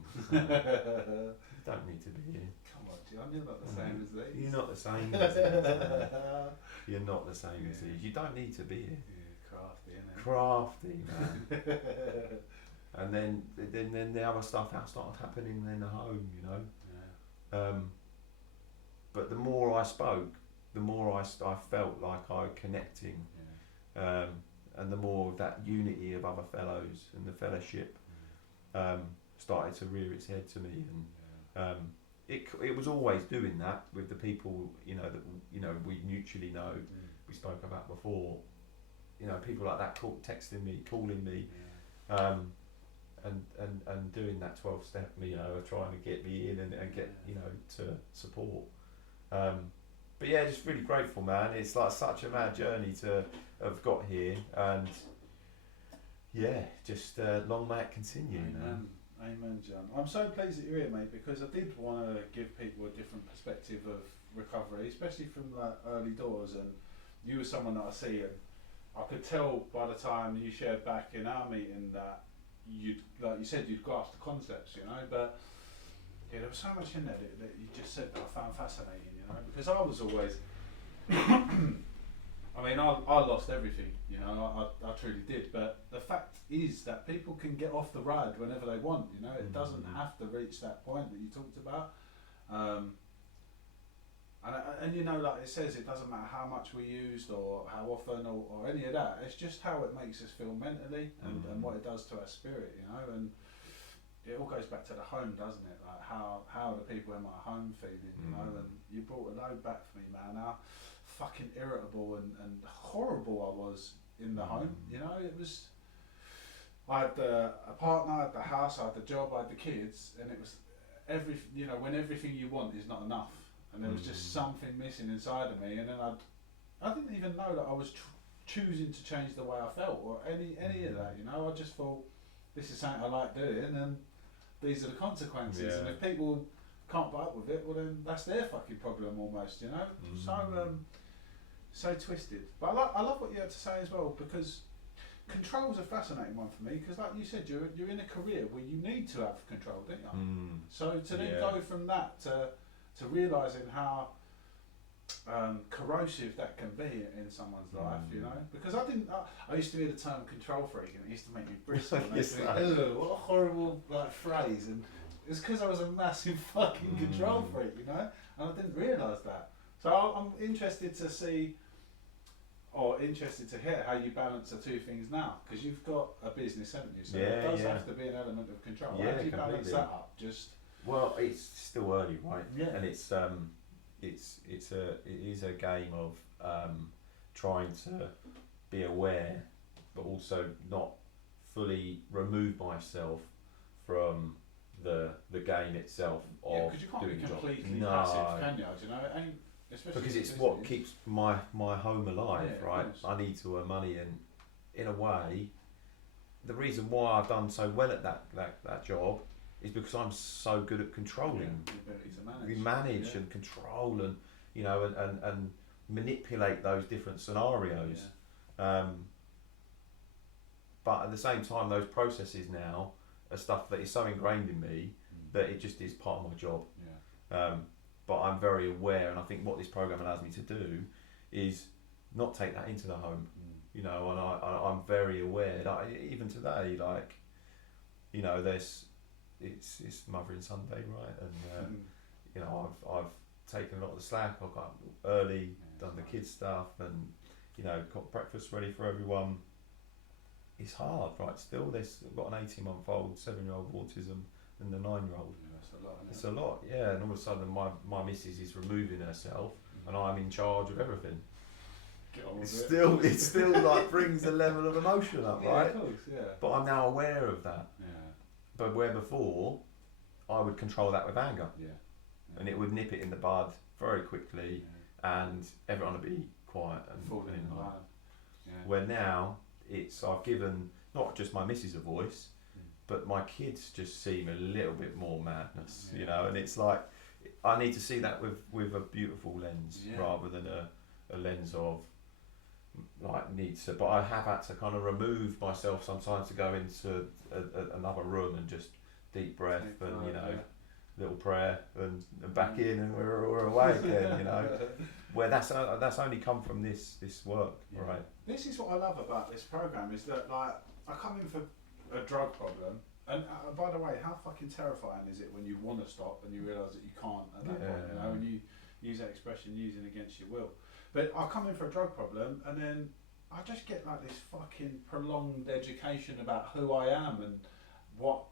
don't need to be here. Come on, John, you're not the same as these. You're not the same as these. You're not the same as these. You don't need to be here. Yeah, crafty, innit? Crafty, man. And then the other stuff started happening in the home, you know. Yeah. But the more I spoke, the more I felt like I was connecting, and the more that unity of other fellows and the fellowship started to rear its head to me, and it was always doing that with the people, you know, that we mutually know, we spoke about before, you know, people like that texting me, calling me, and doing that 12-step, you know, of trying to get me in and get, you know, to support. But yeah, just really grateful, man. It's like such a mad journey to have got here, and yeah, just long may it continue. Amen. Amen, John. I'm so pleased that you're here, mate, because I did want to give people a different perspective of recovery, especially from like early doors. And you were someone that I see, and I could tell by the time you shared back in our meeting that you'd, like you said, you'd grasped the concepts, you know. But yeah, there was so much in there that you just said that I found fascinating, you know, because I was always, I mean, I lost everything, you know, I truly did. But the fact is that people can get off the ride whenever they want, you know. It doesn't have to reach that point that you talked about. And you know, like it says, it doesn't matter how much we used or how often or any of that. It's just how it makes us feel mentally and what it does to our spirit, you know. And it all goes back to the home, doesn't it? Like how are the people in my home feeling, you know? And you brought a load back for me, man. How fucking irritable and horrible I was in the home, you know. It was, I had a partner, I had the house, I had the job, I had the kids, and it was you know, when everything you want is not enough, and there was just something missing inside of me. And then I didn't even know that I was choosing to change the way I felt or any of that, you know. I just thought, this is something I like doing, and these are the consequences. And if people can't put up with it, well then that's their fucking problem almost, you know. So twisted. But I love what you had to say as well, because control's a fascinating one for me, because like you said, you're in a career where you need to have control, don't you? So to then go from that to realising how corrosive that can be in someone's life, you know. Because I used to be the term control freak, and it used to make me bristle. And Yes, think, ugh, what a horrible like phrase. And it's because I was a massive fucking control freak, you know, and I didn't realise that. So I'm interested to see, or interested to hear how you balance the two things now, because you've got a business, haven't you? So there does have to be an element of control. Yeah, how do you balance that up? Well, it's still early, right? Yeah. And it is a game of trying to be aware, but also not fully remove myself from the game itself of because you can't doing be the job. completely No, passive, can you? Do you know, it ain't, especially because it's what keeps my home alive, right? I need to earn money, and in a way, the reason why I've done so well at that job is because I'm so good at controlling. The ability to manage. We manage and control, and you know, and manipulate those different scenarios. But at the same time, those processes now are stuff that is so ingrained in me that it just is part of my job. But I'm very aware, and I think what this program allows me to do is not take that into the home. You know, and I'm very aware. Like, even today, like, you know, it's Mothering Sunday, right? And you know, I've taken a lot of the slack. I've got up early, done the kids stuff, and you know, got breakfast ready for everyone. It's hard, right? Still, I've got an 18-month-old, 7-year-old with autism, and a 9-year-old. That's a lot, isn't it? It's a lot, yeah. And all of a sudden, my missus is removing herself, and I'm in charge of everything. Get on with It still like brings a level of emotion up, right? Of course, But I'm now aware of that. Yeah. But where before, I would control that with anger, and it would nip it in the bud very quickly, and everyone would be quiet and falling in line. Where now I've given not just my missus a voice, but my kids just seem a little bit more madness, you know. And it's like I need to see that with a beautiful lens rather than a lens of like needs to. But I have had to kind of remove myself sometimes to go into another room and just deep breath and you know little prayer and back in, and we're away again, you know. Where that's only come from this work, right? This is what I love about this program, is that like I come in for a drug problem, and by the way, how fucking terrifying is it when you want to stop and you realise that you can't at that point, you know, and you use that expression, using against your will. But I come in for a drug problem, and then I just get like this fucking prolonged education about who I am and what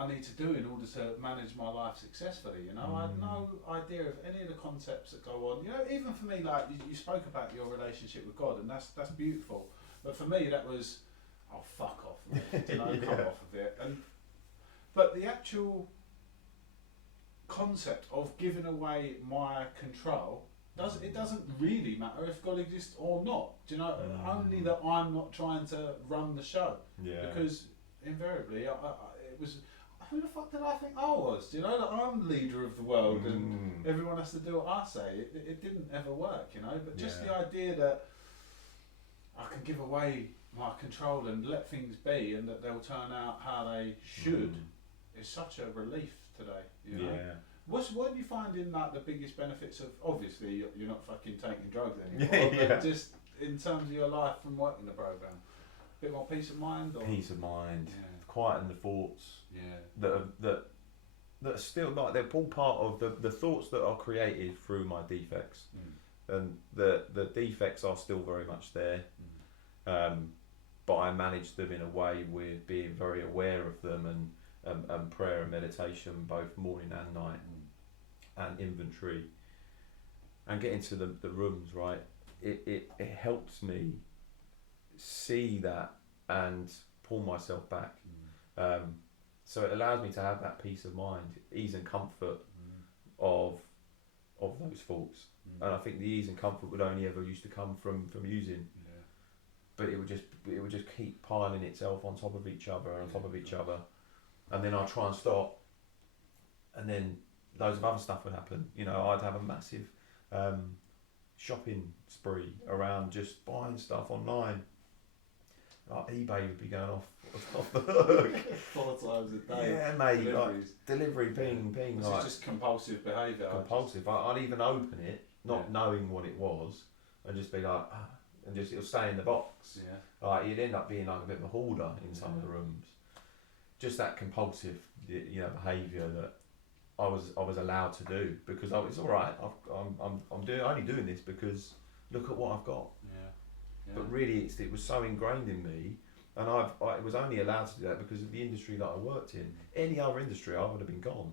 I need to do in order to manage my life successfully, you know. I had no idea of any of the concepts that go on, you know. Even for me, like you spoke about your relationship with God, and that's beautiful, but for me that was, oh fuck off, mate. You know, come off of it. But the actual concept of giving away my control, it doesn't really matter if God exists or not, do you know. Only that I'm not trying to run the show, because invariably it was, who the fuck did I think I was? Do you know, that I'm leader of the world and everyone has to do what I say? It didn't ever work, you know. But just the idea that I can give away my control and let things be, and that they'll turn out how they should, is such a relief today, you know. What do you find in like the biggest benefits of, obviously you're not fucking taking drugs anymore, but just in terms of your life from working the program? Bit more peace of mind? Or? Peace of mind, quieting the thoughts. That are still, like, they're all part of the thoughts that are created through my defects, and the defects are still very much there, but I manage them in a way with being very aware of them, and prayer and meditation, both morning and night, and inventory, and getting to the rooms, right. It helps me see that and pull myself back. So it allows me to have that peace of mind, ease and comfort of those thoughts. And I think the ease and comfort would only ever used to come from using. But it would just keep piling itself on top of each other and on top of each other. And then I'd try and stop, and then loads of other stuff would happen. You know, I'd have a massive shopping spree around just buying stuff online. Like eBay would be going off the hook. 4 times a day. Yeah, mate. Like, delivery, ping. This is just compulsive behaviour. Compulsive. I'd even open it, not knowing what it was, and just be like, and just it'll stay in the box. Like, you'd end up being like a bit of a hoarder in some of the rooms. Just that compulsive, you know, behaviour that I was allowed to do, because it's all right. I'm only doing this because look at what I've got. But really, it was so ingrained in me, and I was only allowed to do that because of the industry that I worked in. Any other industry, I would have been gone.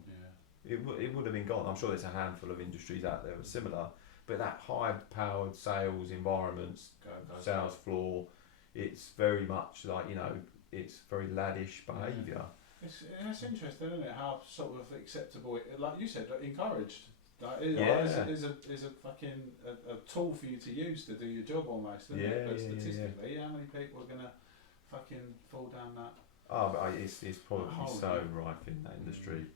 It would have been gone. I'm sure there's a handful of industries out there that are similar, but that high-powered sales environments, sales floor, it's very much like, you know, it's very laddish behaviour. It's interesting, isn't it? How sort of acceptable, like you said, encouraged. Is a fucking a tool for you to use to do your job almost, isn't it? But statistically, how many people are gonna fucking fall down that? Oh, but it's probably so rife in that industry.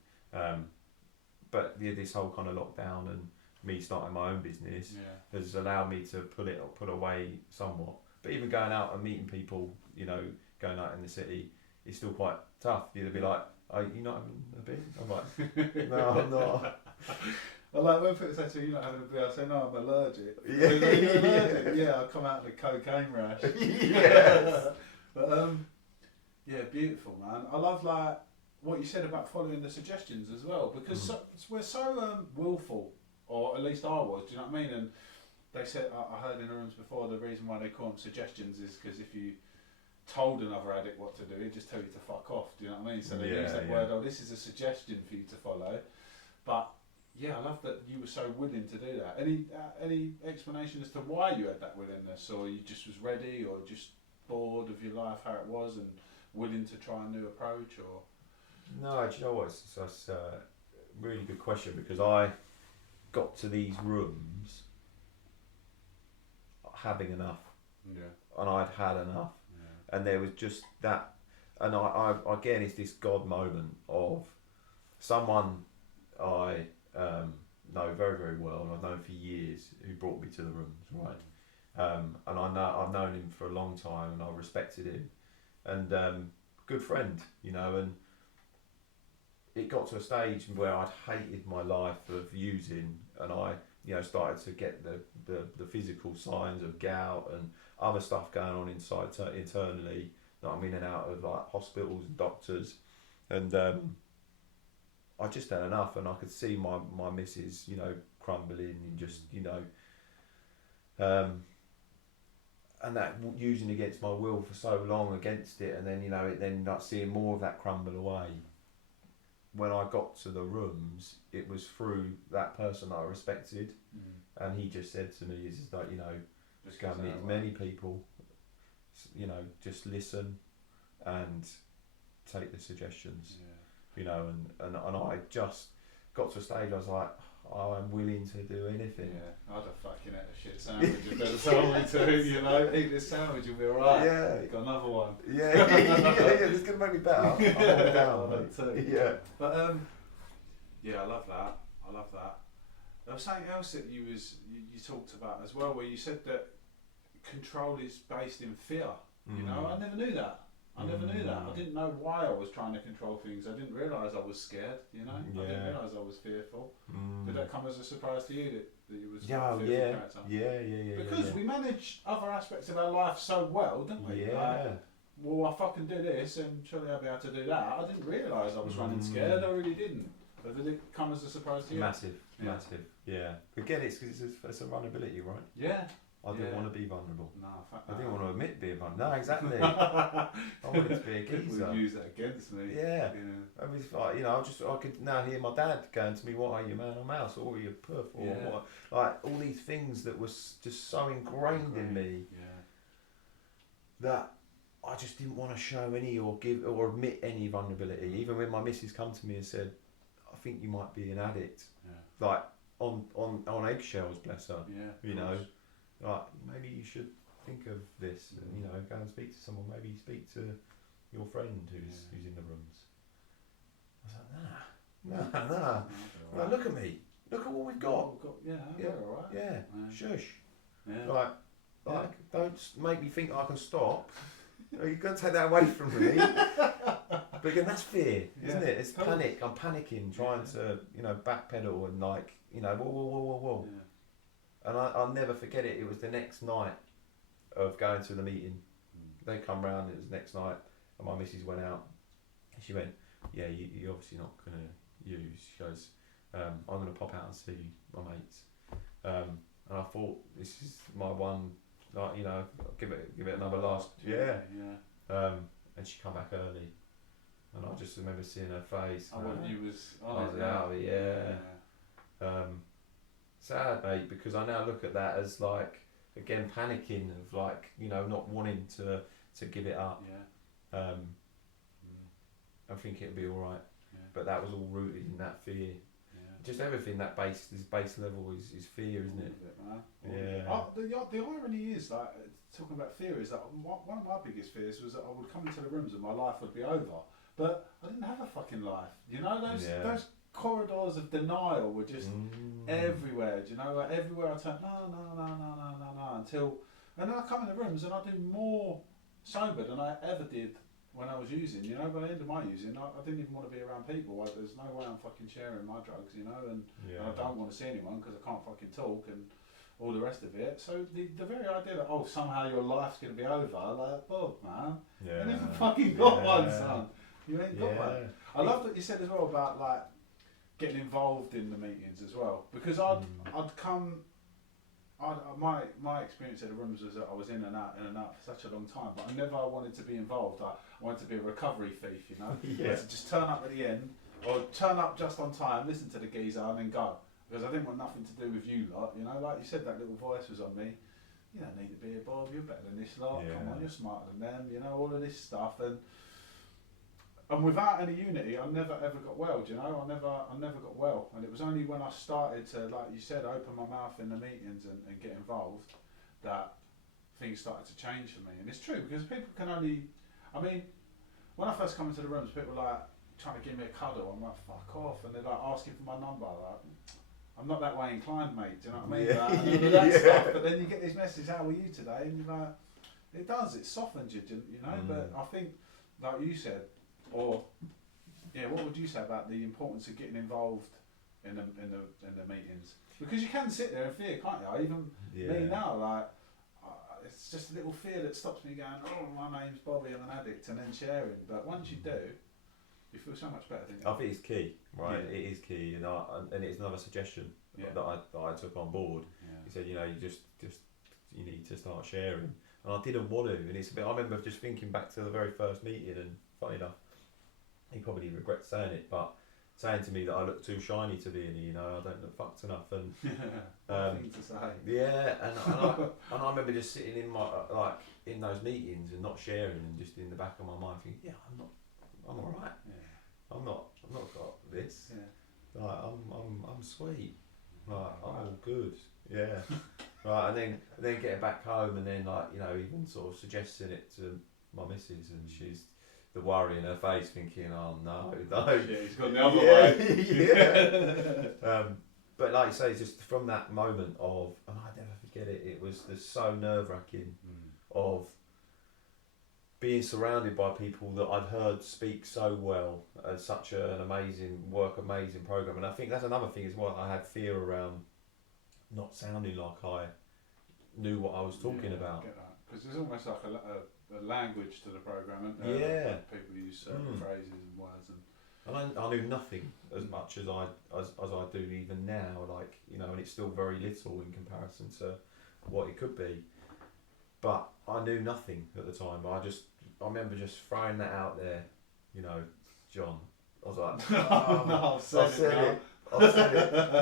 But this whole kind of lockdown and me starting my own business has allowed me to put away somewhat. But even going out and meeting people, you know, going out in the city, it's still quite tough. You'd be like, "Oh, you not having a beer?" I'm like, "No, I'm not." I like when people say to me, "You're not having a beer," I say, "No, I'm allergic." Are you allergic? Yeah, I come out with a cocaine rash. But beautiful, man. I love like what you said about following the suggestions as well, because we're so willful, or at least I was. Do you know what I mean? And they said, I heard in the rooms before, the reason why they call them suggestions is because if you told another addict what to do, he'd just tell you to fuck off. Do you know what I mean? So they use that word. Oh, this is a suggestion for you to follow. But yeah, I love that you were so willing to do that. Any explanation as to why you had that willingness, or you just was ready, or just bored of your life how it was and willing to try a new approach? Or no, do you know what? It's a really good question, because I got to these rooms having enough, and I'd had enough, and there was just that, and I again, it's this God moment of someone I know very, very well, and I've known for years, who brought me to the rooms, right? And I've known him for a long time, and I respected him, and good friend, you know, and it got to a stage where I'd hated my life of using, and I, started to get the physical signs of gout and other stuff going on inside internally. That I'm in and out of like hospitals and doctors, and I just had enough, and I could see my missus, crumbling and just, and that using against my will for so long against it, and then like seeing more of that crumble away. When I got to the rooms, it was through that person that I respected, and he just said to me, "Is like just go and meet as many people, just listen, and take the suggestions, and I just got to a stage I was like, I'm willing to do anything." Yeah, I'd have fucking ate a shit sandwich if they'd have told me to, eat this sandwich, you'll be alright. Yeah. Got another one. Yeah, this is going to make me better. I'm all down, mate. Yeah. But, I love that. There was something else that you talked about as well, where you said that control is based in fear. I never knew that. I didn't know why I was trying to control things. I didn't realise I was scared, I didn't realise I was fearful. Did that come as a surprise to you that you was a fearful character? Yeah. Because we manage other aspects of our life so well, don't we? Yeah. Well, I fucking do this and surely I'll be able to do that. I didn't realise I was running scared, I really didn't. But did it come as a surprise to you? Massive. Yeah. Again, it's because it's a vulnerability, right? Yeah. I didn't want to be vulnerable. No, fuck I that. didn't want to admit being vulnerable. No, exactly. I wanted to be a geezer. People would use that against me. Yeah. I was like, I could now hear my dad going to me, "What are you, man or mouse, or are you puff, or what?" Like all these things that was just so ingrained in me that I just didn't want to show any or give or admit any vulnerability. Even when my missus come to me and said, "I think you might be an addict," like on eggshells, bless her. Like maybe you should think of this, and go and speak to someone. Maybe speak to your friend who's in the rooms. I was like, nah. Like, look at me. Look at what we've got. All right. Shush. Like, don't make me think I can stop. You're going to take that away from me. But again, that's fear, isn't it? It's panic. I'm panicking, trying to, backpedal and whoa. And I'll never forget it. It was the next night of going to the meeting. They come round, it was the next night, and my missus went out. And she went, "Yeah, you're obviously not going to use." She goes, "I'm going to pop out and see my mates." And I thought, this is my one, give it another last. And she come back early. And I just remember seeing her face. I was out of it, sad, mate, because I now look at that as again panicking of not wanting to give it up. I think it'll be alright. But that was all rooted in that fear. Just everything, that base level is fear, isn't it? The irony is, talking about fear, is that one of my biggest fears was that I would come into the rooms and my life would be over. But I didn't have a fucking life. Those corridors of denial were just everywhere. Everywhere I turned, no, until, and then I come in the rooms and I do more sober than I ever did when I was using. By the end of my using, I didn't even want to be around people. There's no way I'm fucking sharing my drugs, and I don't want to see anyone because I can't fucking talk and all the rest of it. So the very idea that somehow your life's going to be over, Bob, man, you never fucking got one, son. You ain't got one. I love that you said as well about getting involved in the meetings as well, because my experience in the rooms was that I was in and out for such a long time, but I never wanted to be involved. I wanted to be a recovery thief, to just turn up at the end, or turn up just on time, listen to the geezer and then go, because I didn't want nothing to do with you lot, like you said, that little voice was on me. You don't need to be here, Bob, you're better than this lot, come on, you're smarter than them, all of this stuff, and without any unity, I never ever got well. I never got well, and it was only when I started to, like you said, open my mouth in the meetings and get involved that things started to change for me. And it's true, because people can only, when I first come into the rooms, people were trying to give me a cuddle. I'm like, fuck off, and they're asking for my number. I'm not that way inclined, mate. Do you know what I mean? And that stuff. But then you get this message, "How are you today?" And you're like, it softens you, But I think, like you said, or Yeah, what would you say about the importance of getting involved in the meetings? Because you can sit there in fear, can't you? Even me now, like, it's just a little fear that stops me going, oh, my name's Bobby, I'm an addict, and then sharing. But once you do, you feel so much better, don't you? I think it's key, right? Yeah. It is key, and it's another suggestion that I took on board. Yeah. He said, you know, you need to start sharing, and I didn't want to. And it's a bit. I remember just thinking back to the very first meeting, and funny enough, he probably regrets saying it, but saying to me that I look too shiny to be in here, you know, I don't look fucked enough, and thing to say. Yeah, and I remember just sitting in my in those meetings and not sharing, and just in the back of my mind thinking, yeah, I'm all right. Yeah. I've not got this. Yeah. Like I'm sweet. Like I'm all good. Yeah. Right, and then getting back home, and then like, you know, even sort of suggesting it to my missus, and she's the worry in her face, thinking, oh no. Yeah, he's gone the other way. Yeah. But like you say, just from that moment of, and I never forget it. It was just so nerve-wracking of being surrounded by people that I'd heard speak so well, and such an amazing program. And I think that's another thing as well. I had fear around not sounding like I knew what I was talking about. Because there's almost like a language to the program, isn't there? Yeah. Like people use certain phrases and words, and I knew nothing as much as I do even now. Like, you know, and it's still very little in comparison to what it could be. But I knew nothing at the time. I remember just throwing that out there, you know, John. I was like, no, I've said it.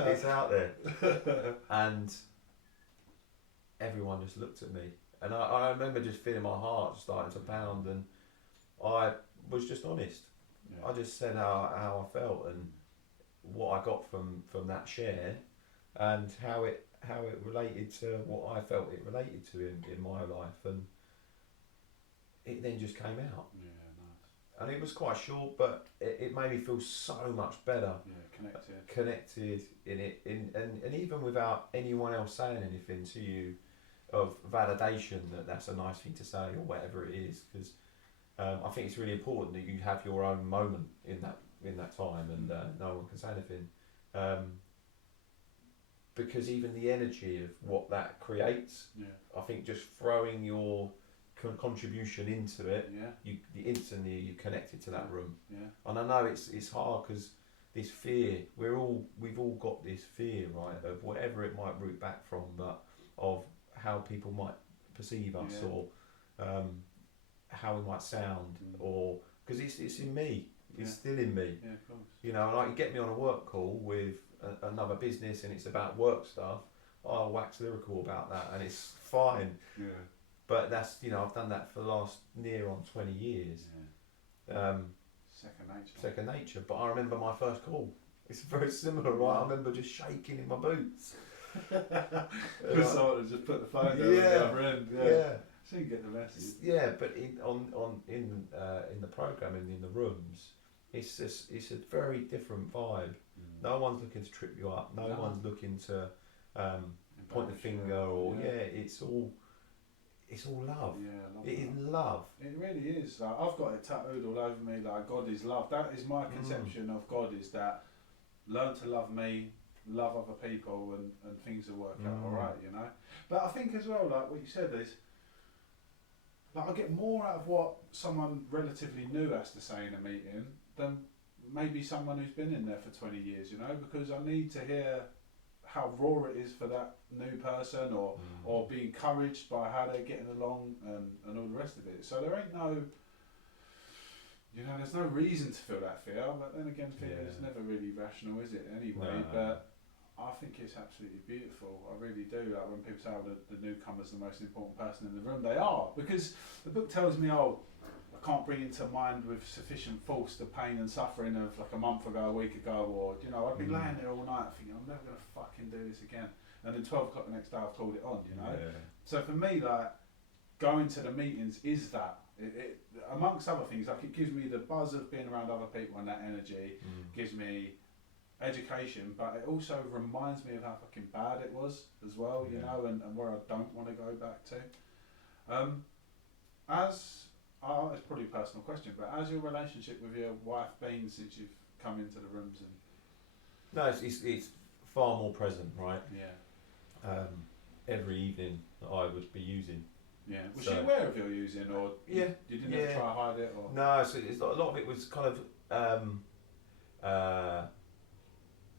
It's out there. And everyone just looked at me. And I remember just feeling my heart starting to pound, and I was just honest. Yeah. I just said how I felt and what I got from that share, and how it related to what I felt it related to in my life, and it then just came out. Yeah, nice. And it was quite short, but it made me feel so much better. Yeah, connected in it, and even without anyone else saying anything to you of validation that that's a nice thing to say or whatever it is, because I think it's really important that you have your own moment in that time, and no one can say anything, because even the energy of what that creates, I think just throwing your contribution into it, you instantly you connected to that room. And I know it's hard, because this fear, we've all got this fear, right, of whatever it might root back from, but of how people might perceive us, or how we might sound, or because it's in me, it's still in me. Yeah, of course. You know, like you get me on a work call with another business, and it's about work stuff. I'll wax lyrical about that, and it's fine. Yeah. But that's, you know, I've done that for the last near on 20 years. Yeah. Second nature. But I remember my first call. It's very similar, right? I remember just shaking in my boots. Because someone just put the phone down on the other end. Yeah. So you get the message. Yeah, but in the program and in the rooms, it's a very different vibe. No one's looking to trip you up. No one's looking to point the finger or it's all love. Yeah, it is love. It really is. Like, I've got it tattooed all over me. Like, God is love. That is my conception of God. Is that learn to love me, love other people, and things will work out all right. You know. But I think as well, like what you said is, like, I get more out of what someone relatively new has to say in a meeting than maybe someone who's been in there for 20 years. You know, because I need to hear how raw it is for that new person, or be encouraged by how they're getting along, and all the rest of it. So there ain't no, you know, there's no reason to feel that fear, but then again, fear is never really rational, is it, anyway? No. But I think it's absolutely beautiful. I really do. Like when people say, oh, the newcomer's the most important person in the room, they are, because the book tells me, oh, I can't bring into mind with sufficient force the pain and suffering of like a month ago, a week ago, or, you know, I'd be laying there all night thinking, I'm never going to fucking do this again. And then 12 o'clock the next day I've called it on, you know. Yeah. So for me, like, going to the meetings is that. It amongst other things, like, it gives me the buzz of being around other people and that energy, gives me education, but it also reminds me of how fucking bad it was as well, you know, and where I don't want to go back to. As Oh, it's probably a personal question, but how's your relationship with your wife been since you've come into the rooms? And No, it's far more present, right? yeah, Every evening that I would be using. yeah. Was So- she aware of your using, or Yeah, you didn't yeah. ever try to hide it, or? No, so it's a lot of it was kind of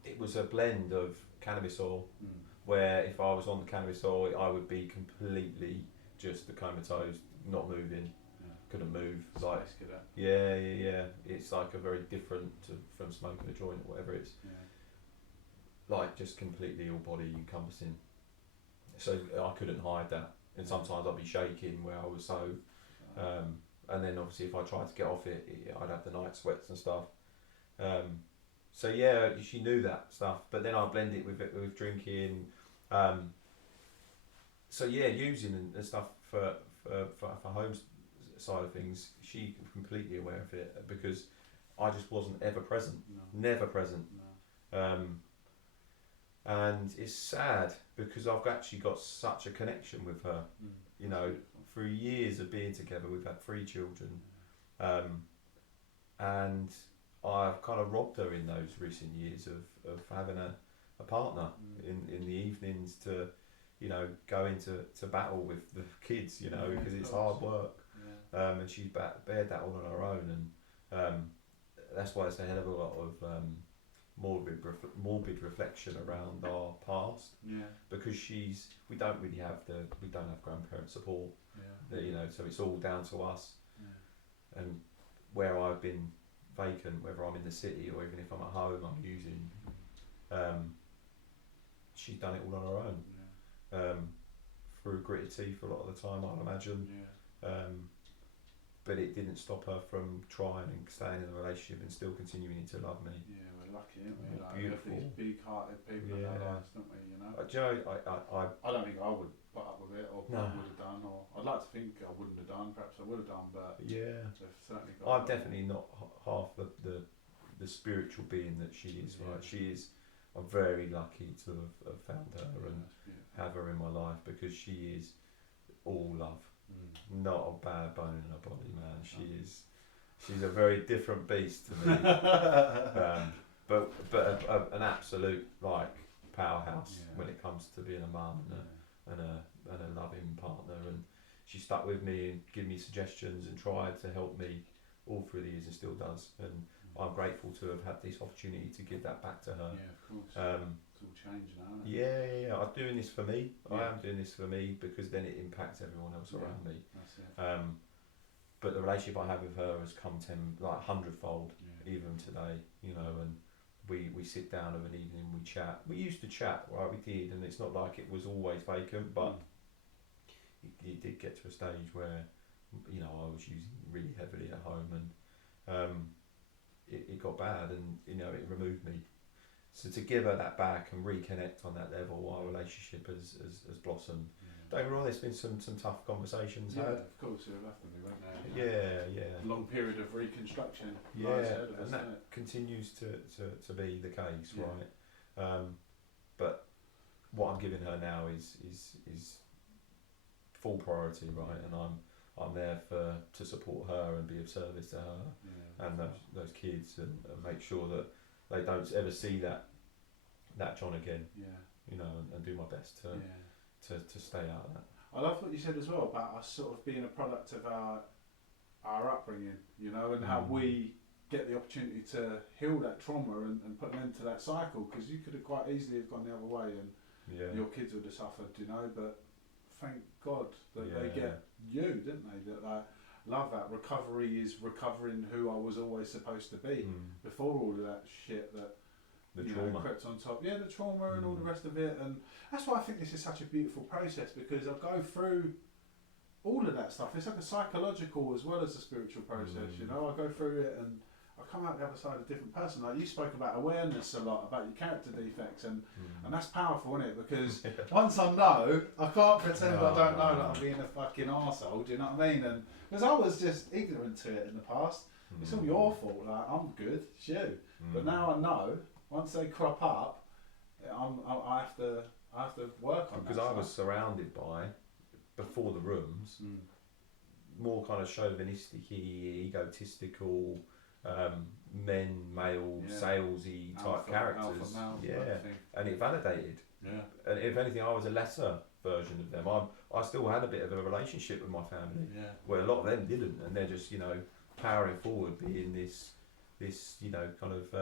it was a blend of cannabis oil, Mm. where if I was on the cannabis oil, I would be completely just the comatose, not moving, Yeah. couldn't move. Space Like, cadet. yeah. It's like a very different from smoking a joint or whatever. It's Yeah. like just completely all body encompassing. So I couldn't hide that, and sometimes I'd be shaking where I was so. And then obviously if I tried to get off it, I'd have the night sweats and stuff. So yeah, she knew that stuff, but then I blend it with drinking. So yeah, using and stuff for home side of things, she was completely aware of it because I just wasn't ever present, No. never present. No. And it's sad because I've actually got such a connection with her. Mm. You know, through years of being together, we've had 3 children, and I've kind of robbed her in those recent years of having a partner in the evenings to, you know, go into battle with the kids, you know, Yeah, because of it's course. hard work, Yeah. and she's bared that all on her own, and that's why it's a hell of a lot of morbid reflection around our past, Yeah. because we don't have grandparent support. Yeah. You know, so it's all down to us. Yeah. And where I've been vacant, whether I'm in the city or even if I'm at home, I'm using. She's done it all on her own, Yeah. through gritted teeth a lot of the time, I'd imagine. Yeah. But it didn't stop her from trying and staying in a relationship and still continuing to love me. Yeah, we're lucky, aren't we? Yeah, Like, we have beautiful. these big-hearted people in our Yeah. lives, don't we? You know. Do you know, I don't think I would put up with it, or No. would have done, or I'd like to think I wouldn't have done. Perhaps I would have done, but yeah, they've certainly got. I'm definitely not half the spiritual being that she is. Yeah. Right, she is. I'm very lucky to have found her Yeah, and that's beautiful. have her in my life because she is all love. Not a bad bone in her body, man. She's a very different beast to me. But an absolute like powerhouse Yeah. when it comes to being a mum and a loving partner. And she stuck with me and gave me suggestions and tried to help me all through the years and still does. And I'm grateful to have had this opportunity to give that back to her. Yeah, of course. It's all changed now, isn't it? Yeah. I'm doing this for me. I Yeah. am doing this for me because then it impacts everyone else Yeah. around me. That's it. But the relationship I have with her has come 100-fold Yeah. even today, you know, and we sit down of an evening, we chat. We used to chat, right, we did, and it's not like it was always vacant, but it did get to a stage where, you know, I was using really heavily at home, and it got bad, and, you know, it removed me. So to give her that back and reconnect on that level, our relationship has blossomed. Don't get me wrong, there's been some tough conversations Yeah, had. of course, it'll have to be, won't there? Yeah. A long period of reconstruction. Yeah, lies ahead of us, and that isn't it? continues to be the case, Yeah. right? But what I'm giving her now is full priority, right? And I'm there to support her and be of service to her Yeah. and those kids and make sure that they don't ever see that John again, Yeah. you know, and do my best to stay out of that. I love what you said as well about us sort of being a product of our upbringing, you know, and how we get the opportunity to heal that trauma and put an end to that cycle, because you could have quite easily have gone the other way and Yeah. your kids would have suffered, you know, but thank God that they Yeah. get you, didn't they? That I love that. Recovery is recovering who I was always supposed to be before all of that shit that The you trauma. know, crept on top. Yeah, the trauma and all the rest of it. And that's why I think this is such a beautiful process, because I go through all of that stuff. It's like a psychological as well as a spiritual process, you know. I go through it and I come out the other side a different person. Like you spoke about awareness a lot, about your character defects, and that's powerful, isn't it? Because once I know, I can't pretend I don't know that I'm being a fucking arsehole, do you know what I mean? And because I was just ignorant to it in the past. It's all your fault, like I'm good, it's you. But now I know, once they crop up, I have to work on because that I stuff. was surrounded by, before the rooms, more kind of chauvinistic, egotistical, male, salesy type characters. Alpha male type thing. And it validated. Yeah. And if anything, I was a lesser version of them. I still had a bit of a relationship with my family, where a lot of them didn't, and they're just, you know, powering forward, being this you know, kind of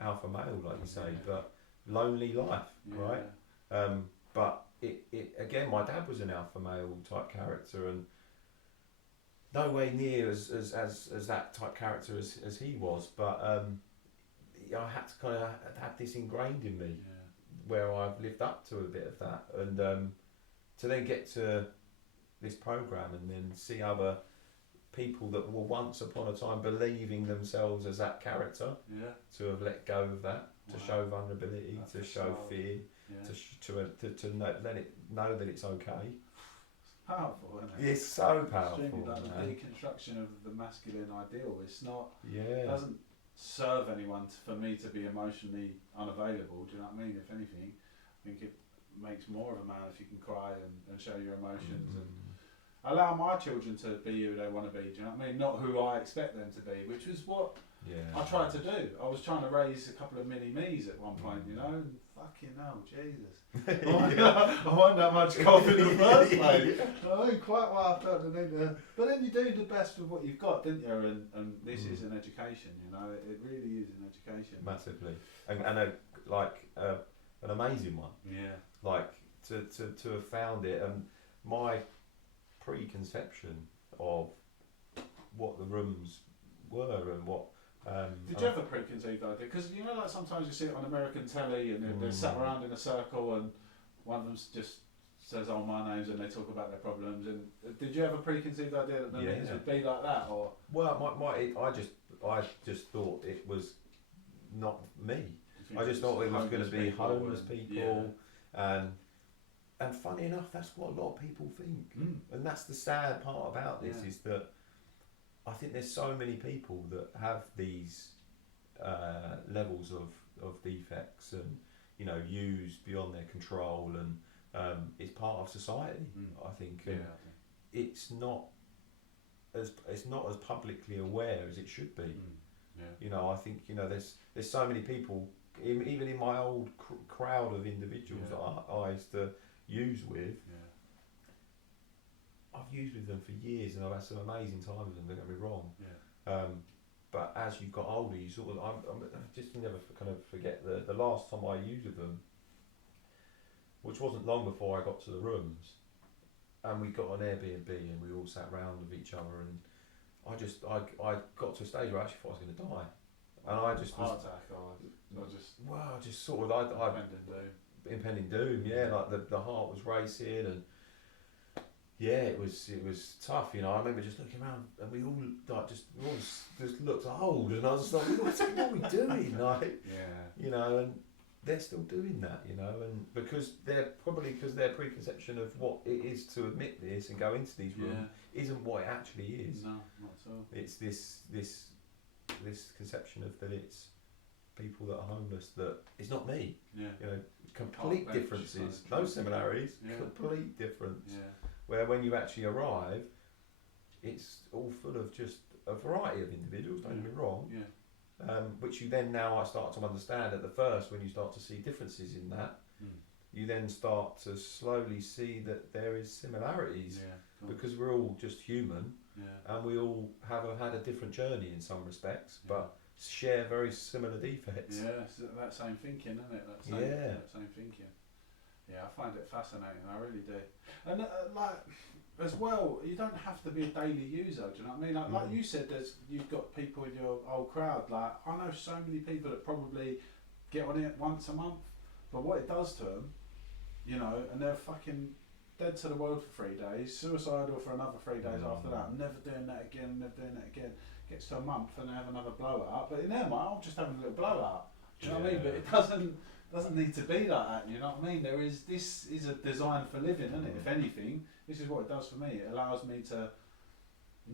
alpha male, like you say, but lonely life, right? But it again, my dad was an alpha male type character, and nowhere near as that type character as he was, but I had to kind of have this ingrained in me, where I've lived up to a bit of that, and to then get to this program and then see other people that were once upon a time believing themselves as that character, to have let go of that, to show vulnerability, to show fear, to know that it's okay. Powerful, isn't it? It's so powerful. Extremely, like the deconstruction of the masculine ideal. It's not. It doesn't serve anyone for me to be emotionally unavailable. Do you know what I mean? If anything, I think it makes more of a man if you can cry and show your emotions and allow my children to be who they want to be. Do you know what I mean? Not who I expect them to be, which was what I tried to do. I was trying to raise a couple of mini me's at one point, you know. And fucking hell, Jesus! I wasn't that much coffee in the first place. I mean, quite well I felt the need to, but then you do the best with what you've got, didn't you? And this is an education, you know. It really is an education. Massively, and an amazing one. Yeah. Like to have found it, and my preconception of what the rooms were and what. Did you have a preconceived idea? Because you know, like sometimes you see it on American telly, and they're sat around in a circle, and one of them just says, "Oh, my name's," and they talk about their problems. And did you have a preconceived idea that the meetings would be like that, or? Well, I just thought it was not me. I just thought it was going to be homeless people, and funny enough, that's what a lot of people think. And that's the sad part about this, is that I think there's so many people that have these levels of defects and, you know, used beyond their control, and it's part of society. I think it's not as publicly aware as it should be. You know, I think, you know, there's so many people, even in my old crowd of individuals that I used to use with. I've used with them for years, and I've had some amazing times with them. Don't get me wrong. But as you've got older, you sort of I just never kind of forget the last time I used with them, which wasn't long before I got to the rooms, and we got an Airbnb, and we all sat round with each other, and I got to a stage where I actually thought I was going to die, and I just heart attack, or just I just sort of impending doom. Like the heart was racing, and it was tough, you know. I remember just looking around, and we all just looked old, and I was just like, what are we doing? Like, you know, and they're still doing that, you know, and because their preconception of what it is to admit this and go into these rooms isn't what it actually is. No, not at all. It's this conception of that it's people that are homeless, that it's not me. You know, complete differences, no similarities, complete difference. Where when you actually arrive, it's all full of just a variety of individuals, don't get me wrong, which you then now start to understand at the first, when you start to see differences in that, you then start to slowly see that there is similarities, because we're all just human, and we all have had a different journey in some respects, but share very similar defects. It's that same thinking, isn't it? That same thinking. Yeah, I find it fascinating, I really do. And like, as well, you don't have to be a daily user, do you know what I mean? Like you said, you've got people in your old crowd, like, I know so many people that probably get on it once a month, but what it does to them, you know, and they're fucking dead to the world for 3 days, suicidal for another 3 days after that, never doing that again, gets to a month and they have another blowout, but in their mind, I'm just having a little blowout, do you know what I mean? But it doesn't need to be like that, you know what I mean? This is a design for living, isn't it? If anything, this is what it does for me. It allows me to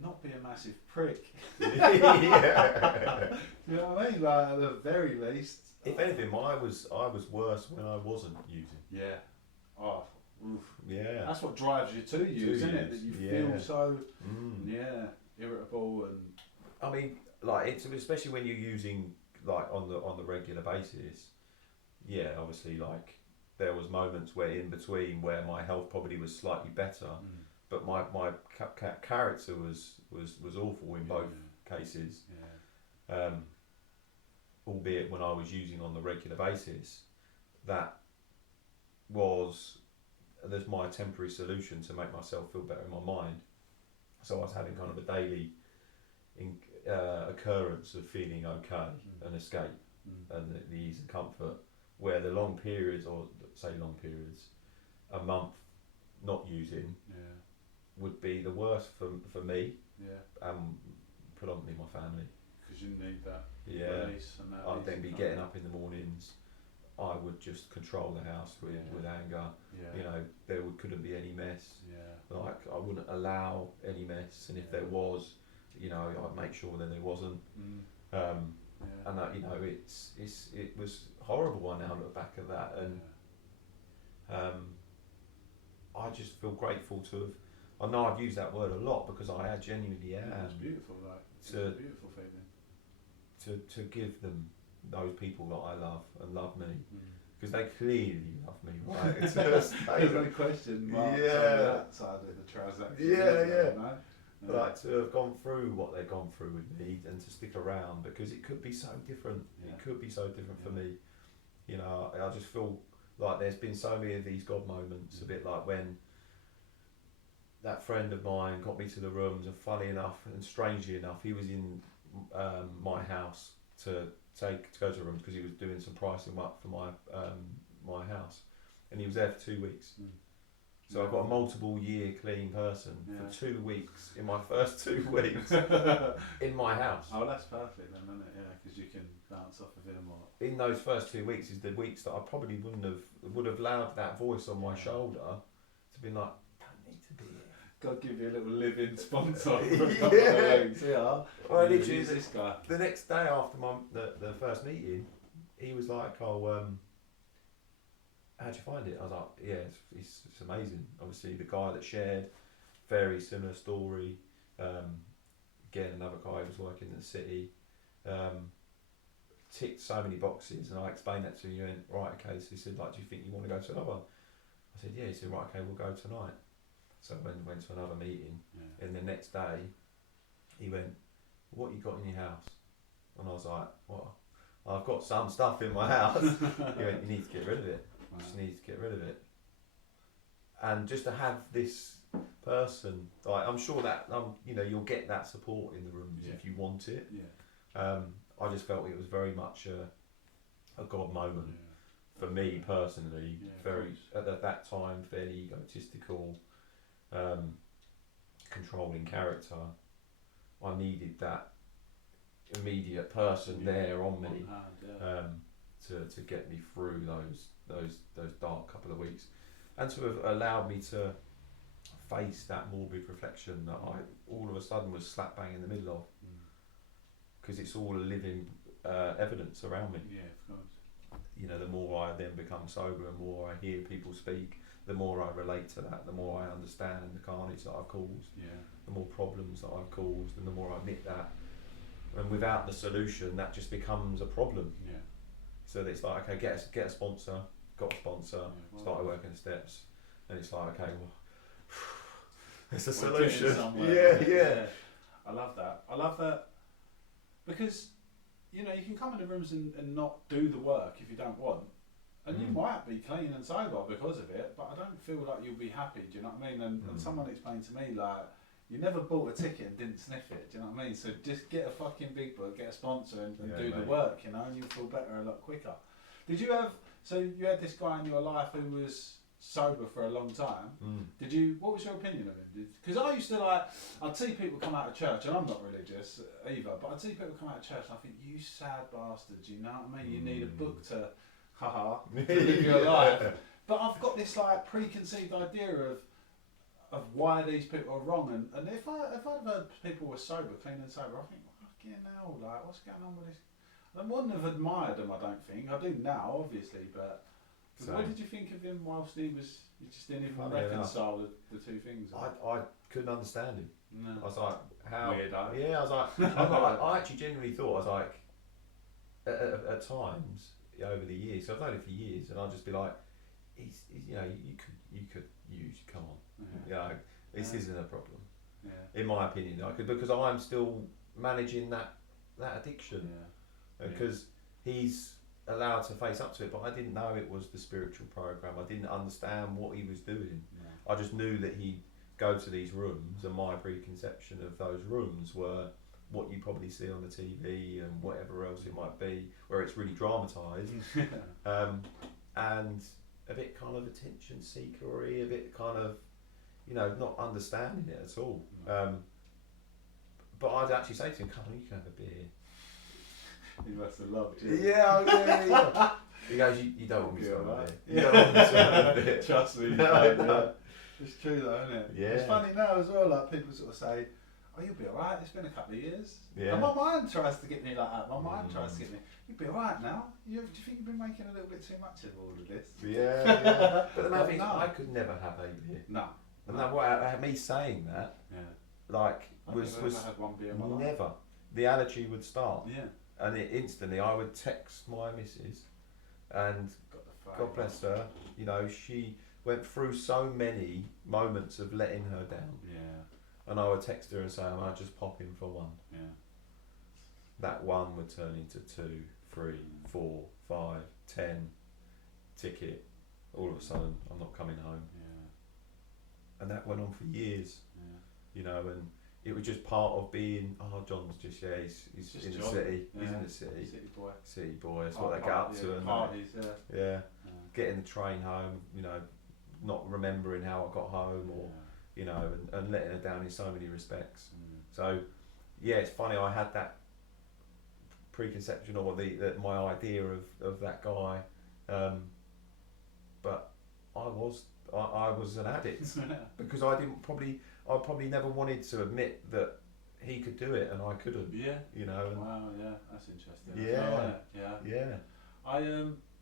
not be a massive prick. You know what I mean? Like, at the very least. If anything, I was worse when I wasn't using. Yeah. Oh, oof. Yeah. That's what drives you to use, isn't it? That you feel so, irritable and. I mean, like it's especially when you're using like on the regular basis. Yeah, obviously, like there was moments where in between where my health probably was slightly better, but my character was awful in both cases. Yeah. Albeit when I was using on the regular basis, that was there's my temporary solution to make myself feel better in my mind. So I was having kind of a daily occurrence of feeling okay and escape and the ease and comfort, where the long periods, or say long periods, a month not using would be the worst for me, predominantly my family. Because you need that release and that. I'd then be getting up in the mornings. I would just control the house with anger. Yeah. You know, there couldn't be any mess. Yeah. Like I wouldn't allow any mess, and if there was, you know, I'd make sure that there wasn't. And that, you know, it was horrible when I look back at that, and I just feel grateful to have. I know I've used that word a lot because I genuinely am. It's beautiful, like it's a beautiful feeling. To give them those people that I love and love me, because they clearly love me, right? It's just, there's no question marks on that side of the transaction. Like to have gone through what they've gone through with me and to stick around, because it could be so different. It could be so different for me. You know, I just feel like there's been so many of these God moments, a bit like when that friend of mine got me to the rooms, and funny enough and strangely enough, he was in my house to go to the rooms because he was doing some pricing up for my house, and he was there for 2 weeks. So I've got a multiple year clean person for 2 weeks in my first 2 weeks in my house. Oh, that's perfect then, isn't it? Yeah, because you can bounce off of him. Or in those first 2 weeks is the weeks that I probably would have allowed that voice on my shoulder to be like, don't need to be here. God give you a little live-in sponsor. Well, literally, this guy. The next day after the first meeting, he was like, "Oh, how'd you find it?" I was like, "Yeah, it's amazing." Obviously, the guy that shared, very similar story. Again, another guy who was working in the city, ticked so many boxes, and I explained that to him. He went, "Right, okay." So he said, "Like, do you think you want to go to another one?" I said, "Yeah." He said, "Right, okay, we'll go tonight." So I went to another meeting, and the next day, he went, "What you got in your house?" And I was like, "What? I've got some stuff in my house." He went, "You need to get rid of it. You just need to get rid of it." And just to have this person, like, I'm sure that you know, you'll get that support in the rooms if you want it. I just felt it was very much a God moment for me personally. Very at that time, fairly egotistical. Controlling character. I needed that immediate person there on me to get me through those dark couple of weeks, and to have allowed me to face that morbid reflection that I all of a sudden was slap bang in the middle of, because it's all living evidence around me. Yeah, of course. You know, the more I then become sober and more I hear people speak, the more I relate to that, the more I understand the carnage that I've caused, the more problems that I've caused, and the more I admit that. And without the solution, that just becomes a problem. So it's like, okay, get a sponsor, got a sponsor, started working the steps, and it's like, okay, well, it's a solution. Yeah. I love that. Because, you know, you can come in the rooms and not do the work if you don't want. And you might be clean and sober because of it, but I don't feel like you'll be happy, do you know what I mean? And someone explained to me, like, you never bought a ticket and didn't sniff it, do you know what I mean? So just get a fucking big book, get a sponsor and do the work, you know, and you'll feel better a lot quicker. Did you have, so you had this guy in your life who was sober for a long time. What was your opinion of him? Because I used to, like, I'd see people come out of church, and I'm not religious either, but I'd see people come out of church and I think, you sad bastards, you know what I mean? You need a book to live your life. But I've got this, like, preconceived idea of why these people are wrong, and if I'd heard people were sober, clean and sober, I think, fucking hell, like, what's going on with this? I wouldn't have admired them, I don't think. I do now, obviously, but So what did you think of him whilst he was? You just didn't even reconcile the two things. I couldn't understand him. No. I was like, how? Weirdo. Yeah, I was like, I actually genuinely thought, I was like, at times over the years, so I've known him for years, and I'll just be like, he's you know, you could use, come on, you know, this isn't a problem, in my opinion, because I'm still managing that addiction, because he's allowed to face up to it, but I didn't know it was the spiritual program. I didn't understand what he was doing. I just knew that he'd go to these rooms, and my preconception of those rooms were what you probably see on the TV and whatever else it might be, where it's really dramatised, and a bit kind of attention seekery, a bit kind of, you know, not understanding it at all. But I'd actually say to him, "Come on, you can have a beer." He must have loved you. Yeah. He goes, "You don't want me to have a beer. You don't want me to have a beer." Trust me. No. It's true though, isn't it? Yeah. It's funny now as well. Like people sort of say, "Oh, you'll be alright. It's been a couple of years." Yeah. And my mind tries to get me like that. My mind tries to get me. You'll be alright now. Do you think you've been making a little bit too much of all of this? Yeah. But the main thing is, I could never have a beer. No. And that what me saying that, like, was had one beer in my life. never. The allergy would start. Yeah. And instantly I would text my missus, and God bless her, you know, she went through so many moments of letting her down. Yeah. And I would text her and say, "I might just pop in for one." Yeah. That one would turn into 2, 3, 4, 5, 10, ticket. All of a sudden, I'm not coming home. Yeah. And that went on for years. Yeah. You know, and it was just part of being, John's just, he's just in the John. city. Yeah. He's in the city. City boy. That's what they get up to. And parties, yeah. Getting the train home, you know, not remembering how I got home, or, you know, and letting her down in so many respects. So, yeah, it's funny, I had that preconception, or my idea of that guy, but I was an addict because I probably never wanted to admit that he could do it and I couldn't. Yeah. You know. Wow. Yeah, that's interesting. Yeah.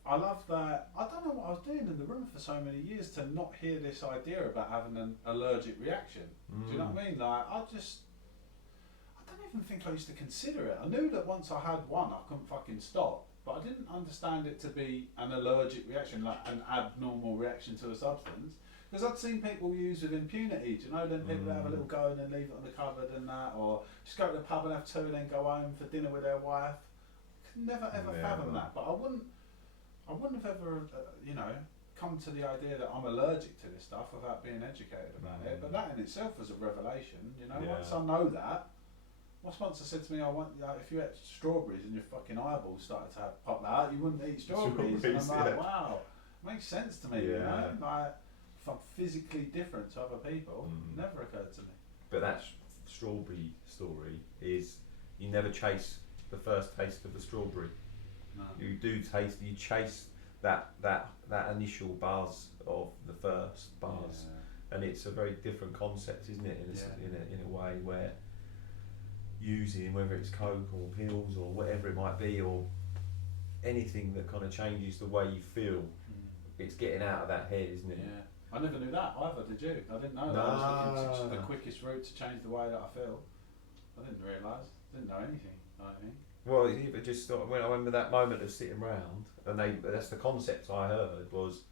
I love that. I don't know what I was doing in the room for so many years to not hear this idea about having an allergic reaction. Do you know what I mean? Like, I don't even think I used to consider it. I knew that once I had one, I couldn't fucking stop, but I didn't understand it to be an allergic reaction, like an abnormal reaction to a substance. Because I'd seen people use with impunity, do you know, then people that have a little go and then leave it on the cupboard and that, or just go to the pub and have 2 and then go home for dinner with their wife. Could never ever fathom that, but I wouldn't have ever, come to the idea that I'm allergic to this stuff without being educated about it. But that in itself was a revelation, you know. Once I know that, my sponsor said to me, if you ate strawberries and your fucking eyeballs started to pop out, you wouldn't eat strawberries. And I'm like, wow, makes sense to me, you know. Like, if I'm physically different to other people, never occurred to me. But that strawberry story is, you never chase the first taste of the strawberry. No. You chase that initial buzz of the first buzz, and it's a very different concept, isn't it? In a way where using, whether it's coke or pills or whatever it might be, or anything that kind of changes the way you feel, it's getting out of that head, isn't it? Yeah. I never knew that either, did you? I didn't know that. I was looking to the quickest route to change the way that I feel. I didn't realise. Didn't know anything. Well, even just when I remember that moment of sitting round, and that's the concept I heard was,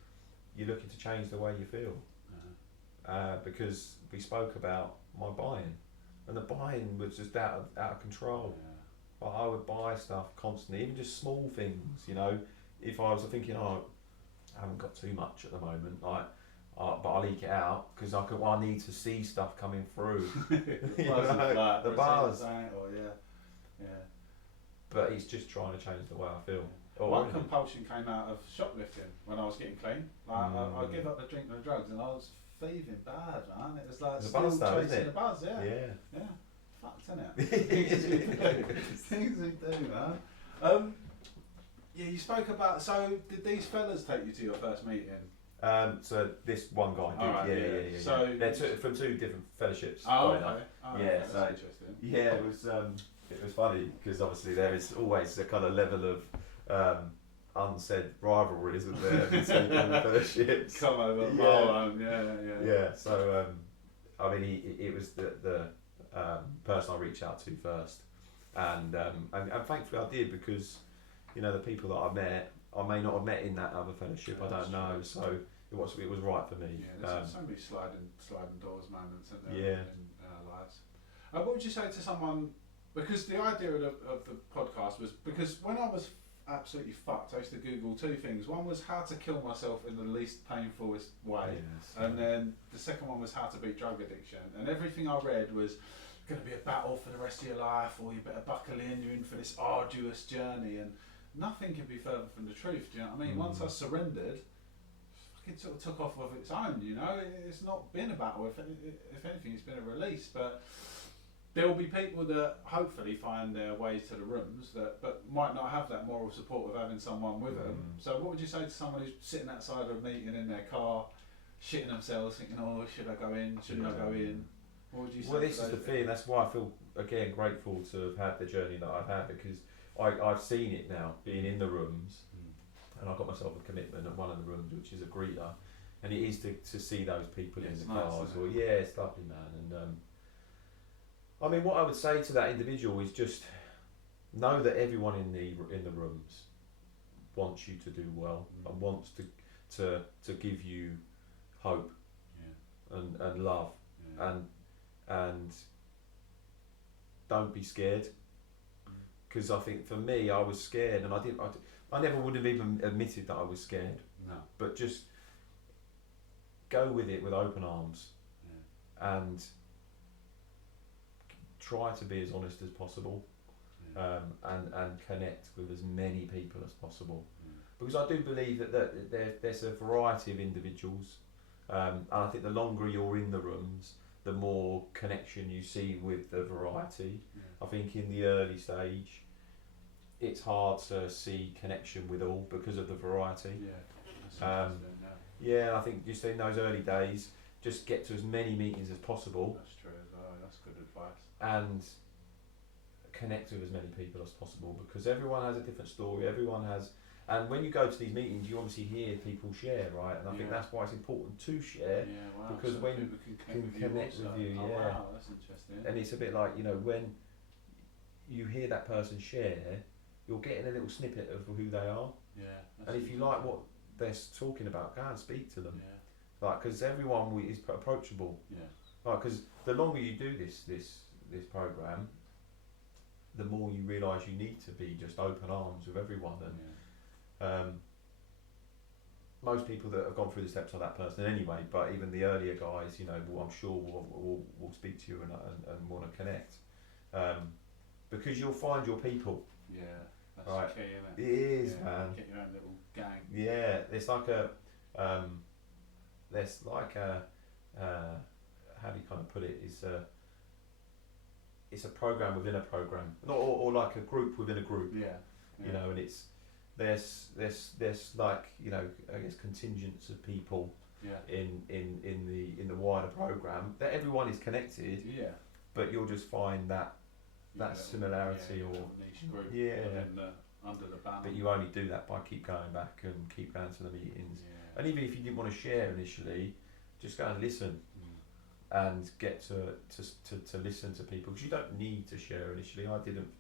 you're looking to change the way you feel. Because we spoke about my buying, and the buying was just out of control. But I would buy stuff constantly, even just small things, you know. If I was thinking, I haven't got too much at the moment, but I'll eke it out because I need to see stuff coming through. The bars. But it's just trying to change the way I feel. One compulsion came out of shoplifting when I was getting clean. Like I give up the drink and the drugs, and I was thieving bad, man. It was like still chasing the buzz, yeah. Fucked, innit? Things we do, man. You spoke about. So did these fellas take you to your first meeting? So this one guy did. Right, yeah. So they're from 2 different fellowships. Oh, okay. So that's interesting. Yeah, it was funny because obviously there is always a kind of level of unsaid rivalry, isn't there, between the fellowships? Come over, yeah. Yeah. So I mean, it was the person I reached out to first, and thankfully I did, because you know the people that I met, I may not have met in that other fellowship. I don't know. So it was right for me. Yeah, there's so many sliding doors moments in Yeah. in our lives. What would you say to someone? Because the idea of the podcast was, because when I was absolutely fucked, I used to Google two things. One was how to kill myself in the least painfulest way, and then the second one was how to beat drug addiction. And everything I read was going to be a battle for the rest of your life, or you better buckle in, you're in for this arduous journey, and nothing can be further from the truth. Do you know what I mean? Once I surrendered, it sort of took off of its own. You know, it's not been a battle. If anything, it's been a release. But there will be people that hopefully find their way to the rooms but might not have that moral support of having someone with them. So what would you say to someone who's sitting outside of a meeting in their car, shitting themselves, thinking, oh, should I go in? Shouldn't I go in? What would you say? Well, this is the thing. That's why I feel, again, grateful to have had the journey that I've had, because I've seen it now, being in the rooms, and I got myself a commitment at one of the rooms, which is a greeter, and it is to see those people in the cars. Or it's lovely, man. And I mean, what I would say to that individual is just know that everyone in the rooms wants you to do well, and wants to give you hope, and love, and don't be scared. Because I think for me, I was scared, and I never would have even admitted that I was scared. No. But just go with it with open arms, and try to be as honest as possible, and connect with as many people as possible. Because I do believe that there's a variety of individuals, and I think the longer you're in the rooms, the more connection you see with the variety. I think in the early stage, it's hard to see connection with all because of the variety. I think just in those early days, just get to as many meetings as possible. That's true as well. That's good advice. And connect with as many people as possible, because everyone has a different story. Everyone has, and when you go to these meetings, you obviously hear people share, right? And I think that's why it's important to share, because when people can connect with you, wow, that's interesting. And it's a bit like, you know, when you hear that person share, you're getting a little snippet of who they are. And if you like what they're talking about, go and speak to them. Like, because everyone is approachable. Like, because the longer you do this program, the more you realise you need to be just open arms with everyone. And most people that have gone through the steps are that person anyway. But even the earlier guys, you know, I'm sure will speak to you and want to connect, because you'll find your people. That's key, isn't it? It is, man. Get your own little gang. It's like how do you kind of put it? It's a program within a program, or like a group within a group. You know, and there's like, you know, I guess contingents of people. In the wider program, that everyone is connected. But you'll just find that similarity, or niche group under the banner. But you only do that by keep going back and keep going to the meetings. And even if you didn't want to share initially, just go and listen, and get to listen to people, because you don't need to share initially. I didn't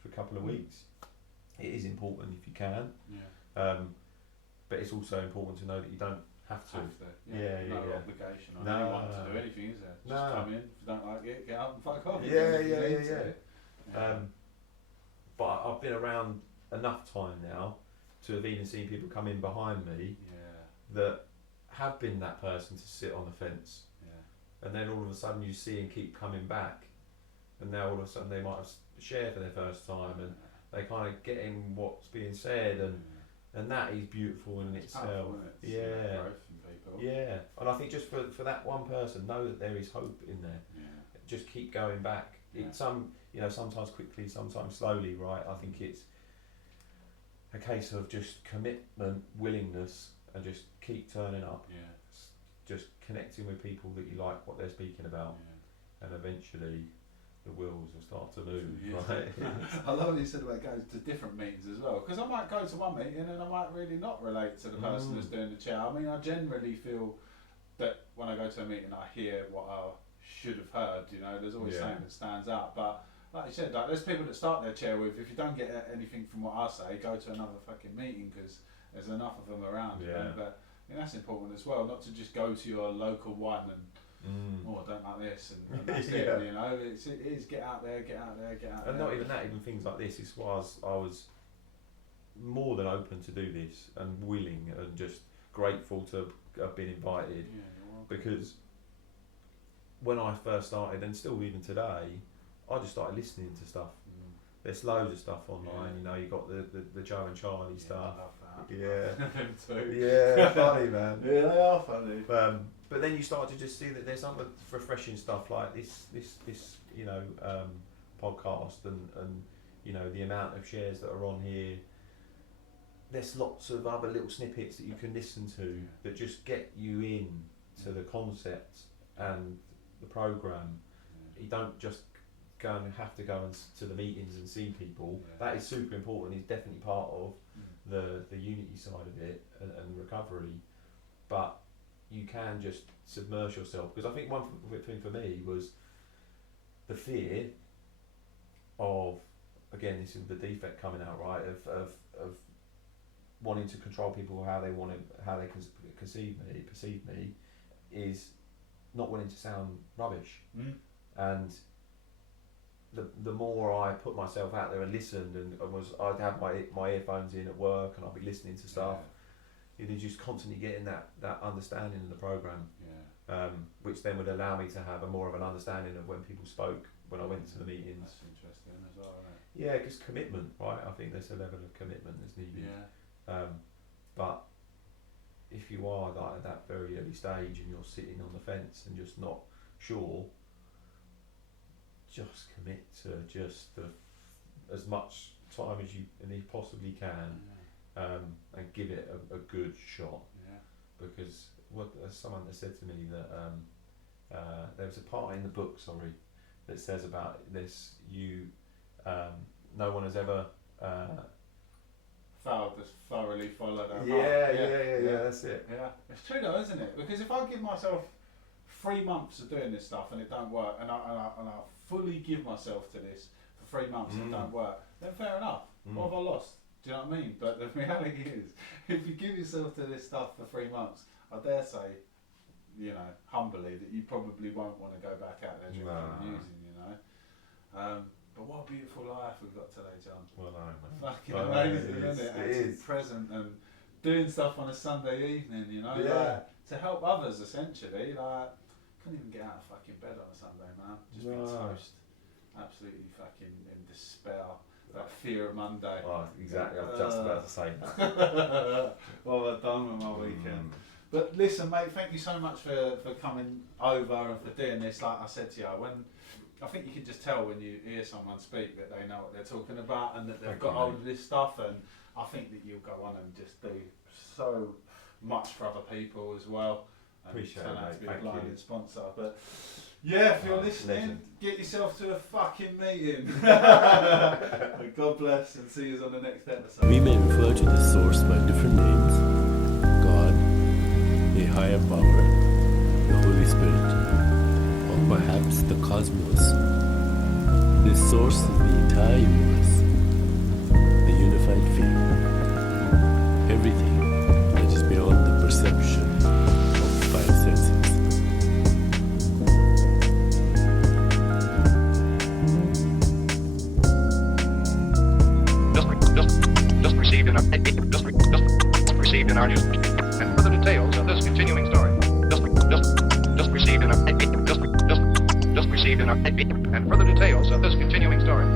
for a couple of weeks. It is important if you can, but it's also important to know that you don't have to. No obligation on anyone to do anything, is there? Just come in. If you don't like it, get up and fuck off. But I've been around enough time now to have even seen people come in behind me that have been that person to sit on the fence, and then all of a sudden you see and keep coming back, and now all of a sudden they might have shared for their first time, and they kind of get in what's being said, and that is beautiful in itself. Powerful, isn't it? Growth in people. And I think just for that one person, know that there is hope in there. Just keep going back. Sometimes quickly, sometimes slowly, right? I think it's a case of just commitment, willingness, and just keep turning up. Just connecting with people that you like what they're speaking about, and eventually the wheels will start to move, Yeah. right? I love what you said about going to different meetings as well, because I might go to one meeting and I might really not relate to the person who's doing the chair. I mean, I generally feel that when I go to a meeting, I hear what I should have heard. You know, there's always something that stands out. But like you said, like there's people that start their chair with, if you don't get anything from what I say, go to another fucking meeting because there's enough of them around. You know? But I think that's important as well, not to just go to your local one and I don't like this and that's it. You know, it is get out there. And not even that, even things like this. Is why I was more than open to do this and willing and just grateful to have been invited, because when I first started, and still even today, I just started listening to stuff. There's loads of stuff online, you know, you got the Joe and Charlie stuff. I love that. Yeah. Them too. Yeah, funny man. Yeah, they are funny. But then you start to just see that there's other refreshing stuff like this you know, podcast and you know, the amount of shares that are on here. There's lots of other little snippets that you can listen to that just get you in to the concept and the program. You don't just go and have to go to the meetings and see people. That is super important. It's definitely part of the unity side of it and recovery. But you can just submerge yourself, because I think one thing for me was the fear of, again, this is the defect coming out, right, of wanting to control people how they perceive me, is not wanting to sound rubbish. And the more I put myself out there and listened and I'd have my earphones in at work and I'd be listening to stuff, you're just constantly getting that understanding of the program, which then would allow me to have a more of an understanding of when people spoke when I went to the meetings. That's interesting as well, isn't it? Yeah, because commitment, right? I think there's a level of commitment that's needed. But if you are like at that very early stage and you're sitting on the fence and just not sure, just commit to just as much time as you possibly can, and give it a good shot. Because someone that said to me that there was a part in the book, that says about this: no one has ever thoroughly followed that. Yeah, that's it. Yeah, it's true though, isn't it? Because if I give myself 3 months of doing this stuff and it don't work, and I fully give myself to this for 3 months and it don't work, then fair enough. What have I lost? Do you know what I mean? But the reality is, if you give yourself to this stuff for 3 months, I dare say, you know, humbly, that you probably won't want to go back out there drinking and using, you know. But what a beautiful life we've got today, John. Well, I know. Fucking amazing, isn't it? Actually present and doing stuff on a Sunday evening, you know, like, to help others essentially. Like, couldn't even get out of fucking bed on a Sunday, man. Just be toast. Absolutely fucking in despair. That fear of Monday. Oh, exactly. I was just about to say that. What have I done with my weekend? But listen, mate, thank you so much for coming over and for doing this. Like I said to you, I think you can just tell when you hear someone speak that they know what they're talking about and that they've got hold of this stuff. And I think that you'll go on and just do so much for other people as well. And appreciate turn it, out mate. to be Thank a blinded you. sponsor. But yeah, if you're listening, legend. get yourself to a fucking meeting. God bless, and see you on the next episode. We may refer to the source by different names: God, a higher power, the Holy Spirit, or perhaps the cosmos. This source is the entire universe, the unified field, everything that is beyond the perception of the five senses. Just received in our news, and further details of this continuing story. Just received in our and further details of this continuing story.